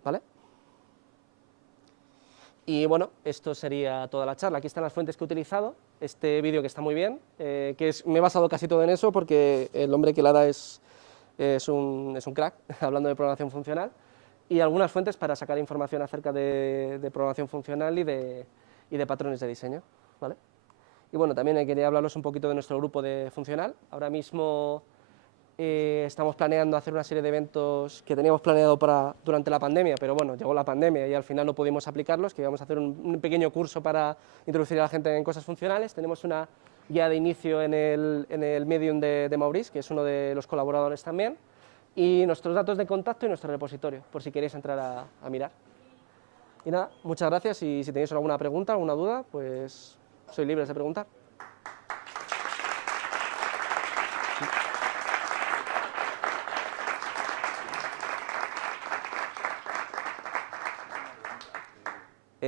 ¿Vale? Y bueno, esto sería toda la charla. Aquí están las fuentes que he utilizado. Este vídeo que está muy bien, me he basado casi todo en eso porque el hombre que la da es un crack, hablando de programación funcional, y algunas fuentes para sacar información acerca de programación funcional y de patrones de diseño, ¿vale? Y bueno, también quería hablaros un poquito de nuestro grupo de funcional. Ahora mismo estamos planeando hacer una serie de eventos que teníamos planeado durante la pandemia, pero bueno, llegó la pandemia y al final no pudimos aplicarlos, que íbamos a hacer un pequeño curso para introducir a la gente en cosas funcionales. Tenemos una guía de inicio en el Medium de Maurice, que es uno de los colaboradores también, y nuestros datos de contacto y nuestro repositorio, por si queréis entrar a mirar. Y nada, muchas gracias, y si tenéis alguna pregunta, alguna duda, pues sois libres de preguntar.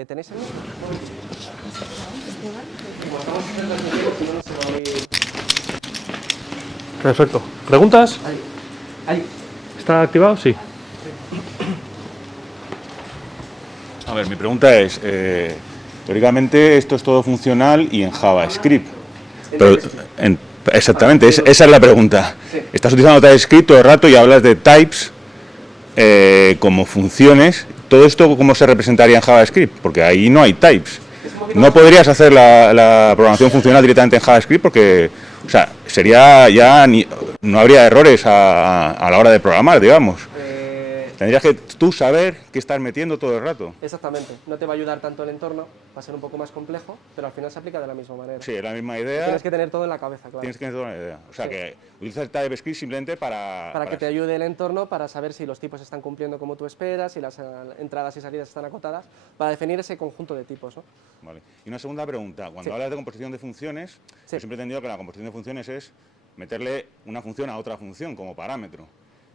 ¿Tenéis el mío? Perfecto. ¿Preguntas? Ahí. ¿Está activado? Sí. A ver, mi pregunta es, teóricamente esto es todo funcional y en JavaScript. Pero, exactamente, esa es la pregunta. Sí. Estás utilizando TypeScript todo el rato y hablas de types como funciones. ¿Todo esto cómo se representaría en JavaScript? Porque ahí no hay types. No podrías hacer la programación funcional directamente en JavaScript porque, o sea, sería ya no habría errores a la hora de programar, digamos. Tendrías que tú saber qué estás metiendo todo el rato. Exactamente, no te va a ayudar tanto el entorno, va a ser un poco más complejo, pero al final se aplica de la misma manera. Sí, es la misma idea. Tienes que tener todo en la cabeza, claro. Tienes que tener toda la idea. O sea, Sí. que utilizas el TypeScript simplemente Para que te ayude el entorno, para saber si los tipos están cumpliendo como tú esperas, si las entradas y salidas están acotadas, para definir ese conjunto de tipos, ¿no? Vale. Y una segunda pregunta. Cuando Sí. hablas de composición de funciones, Sí. yo siempre he entendido que la composición de funciones es meterle una función a otra función como parámetro.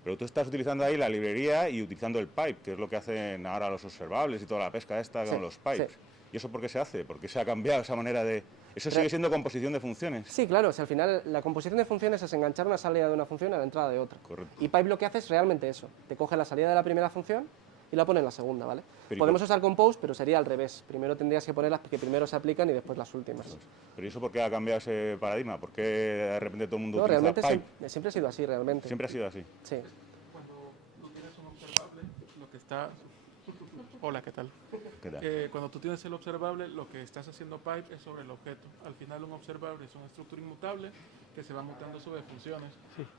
Pero tú estás utilizando ahí la librería y utilizando el pipe, que es lo que hacen ahora los observables y toda la pesca esta Sí, con los pipes. sí. ¿Y eso por qué se hace? ¿Por qué se ha cambiado esa manera de...? ¿Eso sigue siendo composición de funciones? Sí, claro, o sea, al final la composición de funciones es enganchar una salida de una función a la entrada de otra. Correcto. Y pipe lo que hace es realmente eso, te coge la salida de la primera función y la pone en la segunda, ¿vale? Pero Podemos usar compose, pero sería al revés. Primero tendrías que poner las que primero se aplican y después las últimas. ¿Pero ¿y eso por qué ha cambiado ese paradigma? ¿Por qué de repente todo el mundo No, utiliza realmente pipe? siempre ha sido así, realmente. Siempre ha sido así. Sí. Cuando tú tienes un observable, lo que está Hola, ¿qué tal? ¿Qué tal? Cuando tú tienes el observable, lo que estás haciendo pipe es sobre el objeto. Al final un observable es una estructura inmutable que se va mutando sobre funciones.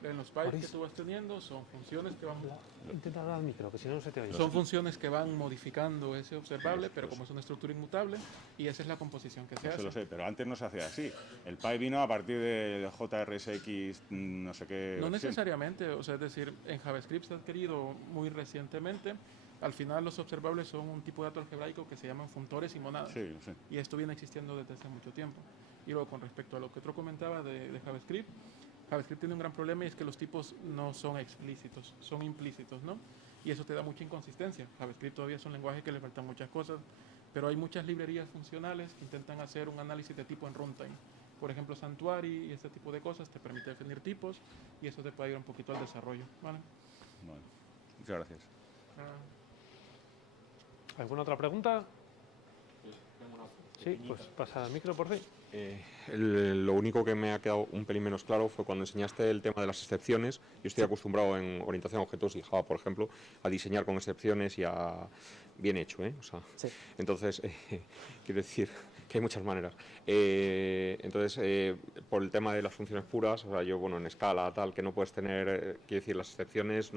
En los pipes que tú vas teniendo son funciones que van... Intenta hablar al micro, que si no, no se te oye. Son funciones que van modificando ese observable, pero como es una estructura inmutable, y esa es la composición que se hace. Eso lo sé, pero antes no se hacía así. El PI vino a partir de JRSX, no sé qué. No versión. necesariamente, o sea, es decir, en JavaScript se ha adquirido muy recientemente. Al final los observables son un tipo de dato algebraico que se llaman funtores y monadas. Sí, lo sé. Y esto viene existiendo desde hace mucho tiempo. Y luego con respecto a lo que otro comentaba de JavaScript, JavaScript tiene un gran problema y es que los tipos no son explícitos, son implícitos, ¿no? Y eso te da mucha inconsistencia. JavaScript todavía es un lenguaje que le faltan muchas cosas, pero hay muchas librerías funcionales que intentan hacer un análisis de tipo en runtime. Por ejemplo, Sanctuary y este tipo de cosas te permite definir tipos y eso te puede ayudar un poquito al desarrollo, ¿vale? Bueno, muchas gracias. ¿Alguna otra pregunta? Sí, pues pasa el micro por fin. Lo único que me ha quedado un pelín menos claro fue cuando enseñaste el tema de las excepciones. Yo estoy acostumbrado en orientación a objetos y Java, por ejemplo, a diseñar con excepciones y a... bien hecho, ¿eh? O sea, Sí. entonces, quiero decir que hay muchas maneras. Por el tema de las funciones puras, o sea, yo, bueno, en escala, tal, que no puedes tener, quiero decir, las excepciones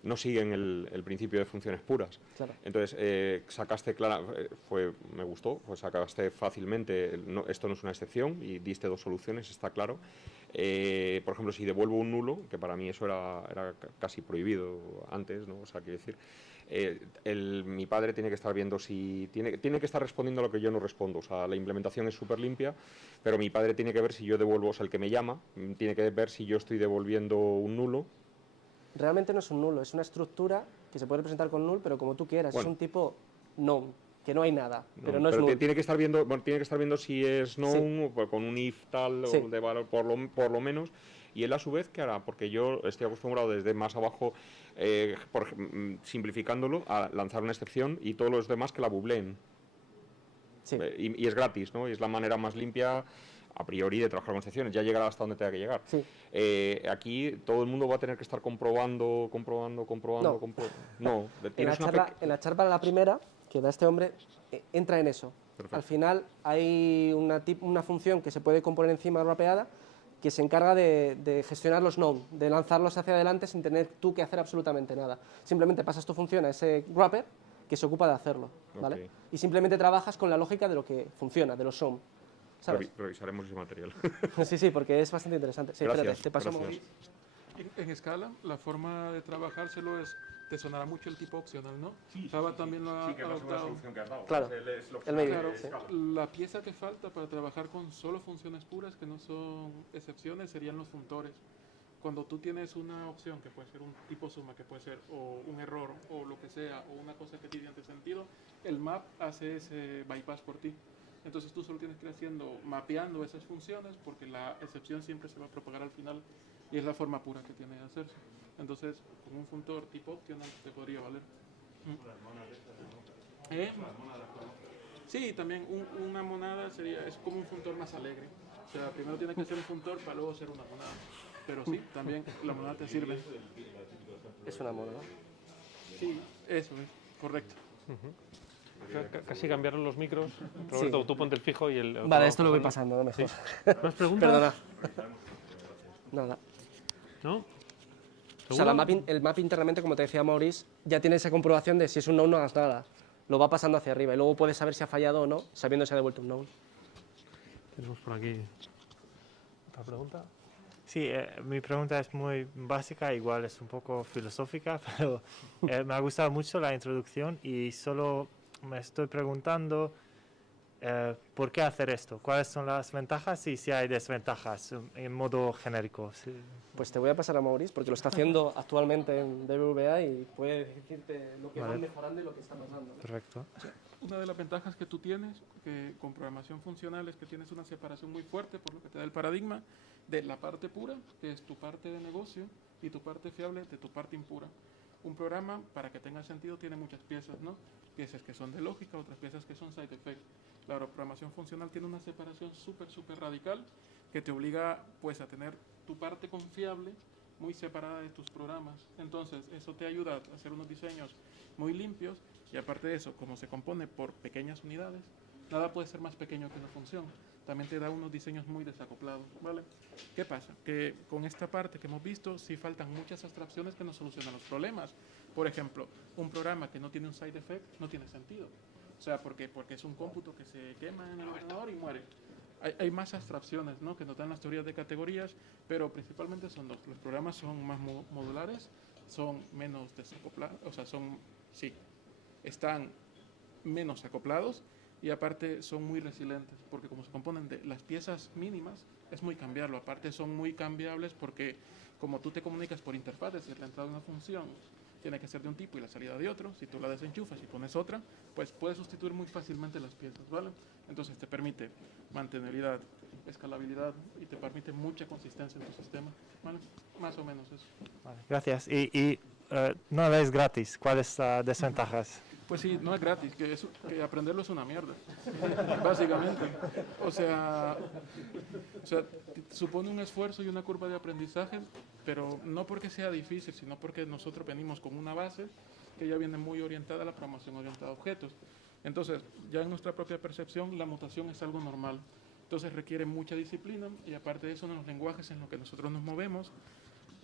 no siguen el principio de funciones puras. Claro. Entonces, sacaste clara, me gustó, pues sacaste fácilmente, esto no es una excepción y diste dos soluciones, está claro. Por ejemplo, si devuelvo un nulo, que para mí eso era casi prohibido antes, ¿no? O sea, quiero decir, mi padre tiene que estar viendo si... Tiene que estar respondiendo a lo que yo no respondo. O sea, la implementación es súper limpia, pero mi padre tiene que ver si yo devuelvo, o sea, el que me llama, tiene que ver si yo estoy devolviendo un nulo. Realmente no es un nulo, es una estructura que se puede representar con null, pero como tú quieras, Bueno. es un tipo known, que no hay nada, pero no es null. Tiene que estar viendo, bueno, tiene que estar viendo si es known, o con un if tal, Sí. o de valor por lo menos. Y él a su vez, ¿qué hará? Porque yo estoy acostumbrado desde más abajo, simplificándolo, a lanzar una excepción y todos los demás que la bubleen. Sí. Y es gratis, ¿no? Y es la manera más limpia a priori de trabajar con excepciones, ya llegará hasta donde tenga que llegar. Sí. Aquí todo el mundo va a tener que estar comprobando. No, En la charla la primera que da este hombre entra en eso. Perfecto. Al final hay una función que se puede componer encima rapeada que se encarga de gestionar los known, de lanzarlos hacia adelante sin tener tú que hacer absolutamente nada. Simplemente pasas tu función a ese wrapper que se ocupa de hacerlo, ¿vale? Ok. Y simplemente trabajas con la lógica de lo que funciona, de los shown, ¿sabes? Revisaremos ese material. Sí, sí, porque es bastante interesante. Sí, Gracias, espérate, te paso gracias. En escala, la forma de trabajárselo es, te sonará mucho el tipo opcional, ¿no? Java también lo ha adoptado. Claro, el medio. Claro, Sí. la pieza que falta para trabajar con solo funciones puras, que no son excepciones, serían los funtores. Cuando tú tienes una opción que puede ser un tipo suma, que puede ser o un error o lo que sea, o una cosa que tiene sentido, el map hace ese bypass por ti. Entonces tú solo tienes que ir mapeando esas funciones, porque la excepción siempre se va a propagar al final y es la forma pura que tiene de hacerse. Entonces, con un funtor tipo opcional te podría valer. Sí, también una monada es como un funtor más alegre. O sea, primero tiene que ser un funtor para luego ser una monada. Pero sí, también la monada te sirve. Es una monada. Sí, eso es, correcto. Casi cambiaron los micros. Roberto, tú ponte el fijo y el... Vale, esto lo voy pasando, ¿no? Mejor. ¿Más preguntas? Perdona. Nada. ¿No? O sea, el map internamente, como te decía Maurice, ya tiene esa comprobación de si es un known no hagas nada. Lo va pasando hacia arriba y luego puedes saber si ha fallado o no, sabiendo si ha devuelto un known. Tenemos por aquí otra pregunta. Sí, mi pregunta es muy básica, igual es un poco filosófica, pero me ha gustado mucho la introducción y solo me estoy preguntando por qué hacer esto, cuáles son las ventajas y si hay desventajas en modo genérico. Sí. Pues te voy a pasar a Maurice porque lo está haciendo actualmente en DBVA y puede decirte lo que van mejorando y lo que está pasando. Perfecto. Una de las ventajas que tú tienes con programación funcional es que tienes una separación muy fuerte, por lo que te da el paradigma de la parte pura, que es tu parte de negocio, y tu parte fiable de tu parte impura. Un programa, para que tenga sentido, tiene muchas piezas, ¿no? Piezas que son de lógica, otras piezas que son side effect. La programación funcional tiene una separación súper radical que te obliga pues a tener tu parte confiable muy separada de tus programas. Entonces, eso te ayuda a hacer unos diseños muy limpios, y aparte de eso, como se compone por pequeñas unidades, nada puede ser más pequeño que una función. También te da unos diseños muy desacoplados, ¿vale? ¿Qué pasa? Que con esta parte que hemos visto, sí faltan muchas abstracciones que nos solucionan los problemas. Por ejemplo, un programa que no tiene un side effect no tiene sentido. O sea, ¿por qué? Porque es un cómputo que se quema en el ordenador y muere. Hay más abstracciones, ¿no?, que nos dan las teorías de categorías, pero principalmente son dos. Los programas son más modulares, son menos desacoplados, o sea, sí, están menos acoplados, y aparte son muy resilientes, porque como se componen de las piezas mínimas, es muy cambiarlo. Aparte son muy cambiables porque como tú te comunicas por interfaz, es decir, la entrada de una función tiene que ser de un tipo y la salida de otro, si tú la desenchufas y pones otra, pues puedes sustituir muy fácilmente las piezas, ¿vale? Entonces te permite mantenibilidad, escalabilidad, y te permite mucha consistencia en tu sistema, ¿vale? Más o menos eso. Vale, gracias. No es gratis. ¿Cuáles desventajas? Pues sí, no es gratis, que aprenderlo es una mierda, básicamente. O sea, supone un esfuerzo y una curva de aprendizaje, pero no porque sea difícil, sino porque nosotros venimos con una base que ya viene muy orientada a la programación orientada a objetos. Entonces, ya en nuestra propia percepción, la mutación es algo normal. Entonces requiere mucha disciplina, y aparte de eso, en los lenguajes en los que nosotros nos movemos,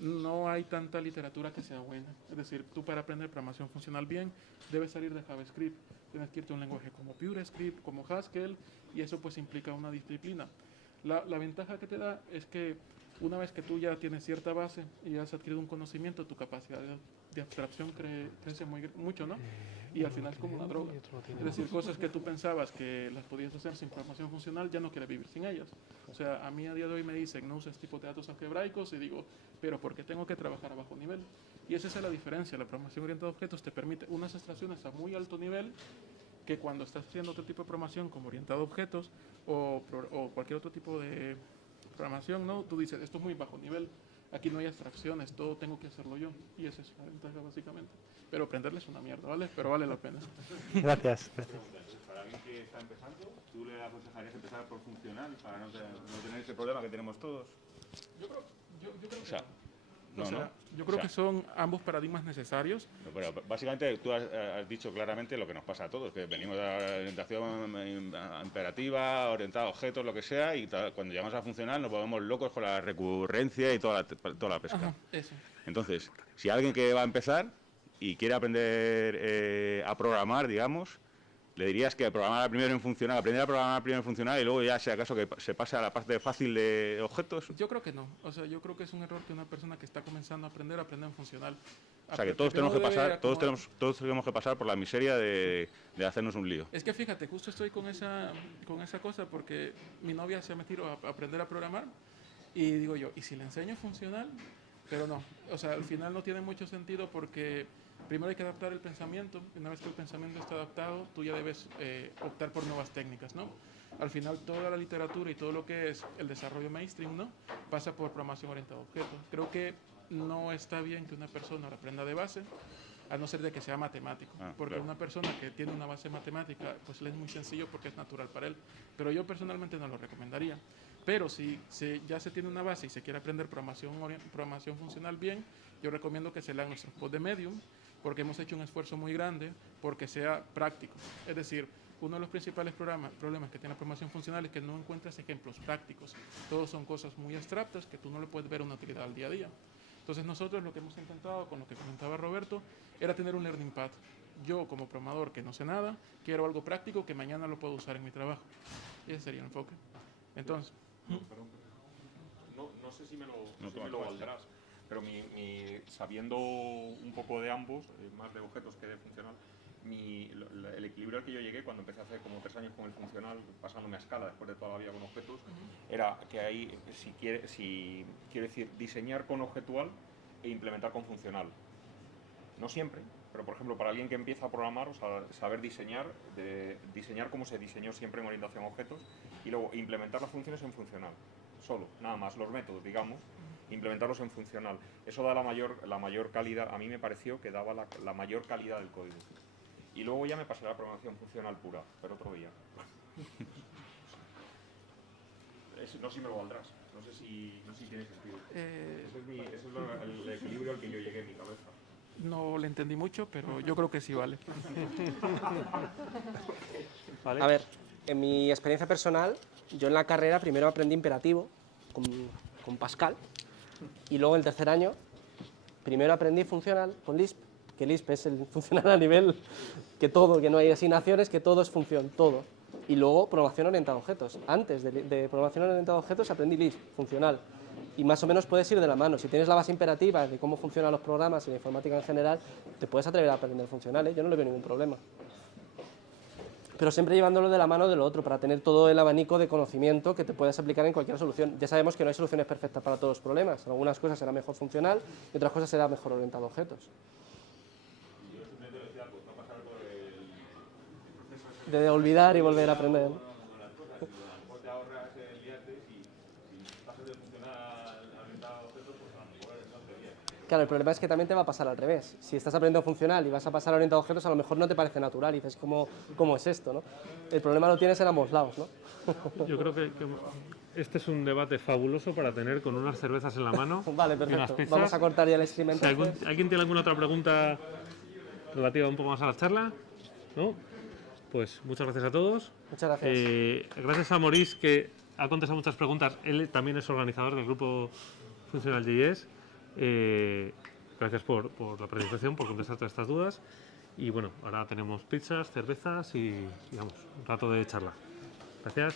no hay tanta literatura que sea buena. Es decir, tú para aprender programación funcional bien, debes salir de JavaScript. Tienes que irte a un lenguaje como PureScript, como Haskell, y eso pues implica una disciplina. La ventaja que te da es que una vez que tú ya tienes cierta base y has adquirido un conocimiento, tu capacidad de abstracción crece mucho, ¿no? Y al final es como una droga. Es decir, cosas que tú pensabas que las podías hacer sin programación funcional, ya no quieres vivir sin ellas. O sea, a mí a día de hoy me dicen, no uses tipo de datos algebraicos, y digo, pero ¿por qué tengo que trabajar a bajo nivel? Y esa es la diferencia. La programación orientada a objetos te permite unas abstracciones a muy alto nivel, que cuando estás haciendo otro tipo de programación como orientado a objetos o cualquier otro tipo de programación, ¿no?, tú dices, esto es muy bajo nivel, aquí no hay abstracciones, todo tengo que hacerlo yo, y esa es la ventaja básicamente. Pero aprenderle es una mierda, ¿vale? Pero vale la pena. Gracias. Para alguien que está empezando, ¿tú le aconsejarías empezar por funcional para no tener ese problema que tenemos todos? Yo creo O sea, yo creo que son ambos paradigmas necesarios. Pero básicamente tú has dicho claramente lo que nos pasa a todos, que venimos de la orientación imperativa, orientada a objetos, lo que sea, y cuando llegamos a funcional nos volvemos locos con la recurrencia y toda la pesca. Ajá, eso. Entonces, si alguien que va a empezar y quiere aprender a programar, digamos, le dirías que programar primero en funcional, aprender a programar primero en funcional y luego ya, si acaso, que se pase a la parte fácil de objetos. Yo creo que no. O sea, yo creo que es un error que una persona que está comenzando a aprender en funcional. O sea, que todos tenemos que pasar, todos tenemos que pasar por la miseria de hacernos un lío. Es que fíjate, justo estoy con esa cosa porque mi novia se ha metido a aprender a programar, y digo yo, ¿y si le enseño funcional? Pero no, o sea, al final no tiene mucho sentido, porque primero hay que adaptar el pensamiento, y una vez que el pensamiento está adaptado, tú ya debes optar por nuevas técnicas, ¿no? Al final toda la literatura y todo lo que es el desarrollo mainstream, ¿no?, pasa por programación orientada a objetos. Creo que no está bien que una persona aprenda de base, a no ser de que sea matemático, porque claro. Una persona que tiene una base matemática, pues le es muy sencillo porque es natural para él, pero yo personalmente no lo recomendaría. Pero si ya se tiene una base y se quiere aprender programación funcional bien, yo recomiendo que se lean nuestros pods de Medium, porque hemos hecho un esfuerzo muy grande porque sea práctico. Es decir, uno de los principales problemas que tiene la programación funcional es que no encuentras ejemplos prácticos. Todos son cosas muy abstractas que tú no le puedes ver una utilidad al día a día. Entonces nosotros lo que hemos intentado, con lo que comentaba Roberto, era tener un learning path. Yo, como programador que no sé nada, quiero algo práctico que mañana lo puedo usar en mi trabajo. Y ese sería el enfoque. Entonces... No sé si me lo valdrás, pero sabiendo un poco de ambos, más de objetos que de funcional, el equilibrio al que yo llegué cuando empecé a hacer como 3 años con el funcional, pasándome a escala después de toda la vida con objetos, era que ahí, quiero decir, diseñar con objetual e implementar con funcional. No siempre, pero por ejemplo, para alguien que empieza a programar, o sea, saber diseñar como se diseñó siempre en orientación a objetos, y luego implementar las funciones en funcional, solo, nada más, los métodos, digamos, implementarlos en funcional. Eso da la mayor calidad, a mí me pareció que daba la mayor calidad del código. Y luego ya me pasé a la programación funcional pura, pero otro día. No sé si me lo valdrás, no sé si tiene sentido. Eso es el equilibrio al que yo llegué en mi cabeza. No le entendí mucho, pero yo creo que sí vale. ¿Vale? A ver, en mi experiencia personal, yo en la carrera primero aprendí imperativo con Pascal y luego en el tercer año primero aprendí funcional con Lisp, que Lisp es el funcional a nivel que todo, que no hay asignaciones, que todo es función, todo. Y luego programación orientada a objetos. Antes de programación orientada a objetos aprendí Lisp, funcional. Y más o menos puedes ir de la mano. Si tienes la base imperativa de cómo funcionan los programas y la informática en general, te puedes atrever a aprender funcional, ¿eh? Yo no le veo ningún problema. Pero siempre llevándolo de la mano de lo otro, para tener todo el abanico de conocimiento que te puedes aplicar en cualquier solución. Ya sabemos que no hay soluciones perfectas para todos los problemas. En algunas cosas será mejor funcional y otras cosas será mejor orientado a objetos. De olvidar y volver a aprender. Claro, el problema es que también te va a pasar al revés. Si estás aprendiendo funcional y vas a pasar a orientado a objetos, a lo mejor no te parece natural y dices, ¿cómo es esto, no? El problema lo tienes en ambos lados, ¿no? Yo creo que este es un debate fabuloso para tener con unas cervezas en la mano. Vale, y unas perfecto. pizzas. Vamos a cortar ya el stream Si entonces. ¿alguien tiene alguna otra pregunta relativa un poco más a la charla? ¿No? Pues muchas gracias a todos. Muchas gracias. Gracias a Maurice, que ha contestado muchas preguntas. Él también es organizador del grupo Funcional JS. Gracias por la presentación, por contestar todas estas dudas. Y bueno, ahora tenemos pizzas, cervezas y, digamos, un rato de charla. Gracias.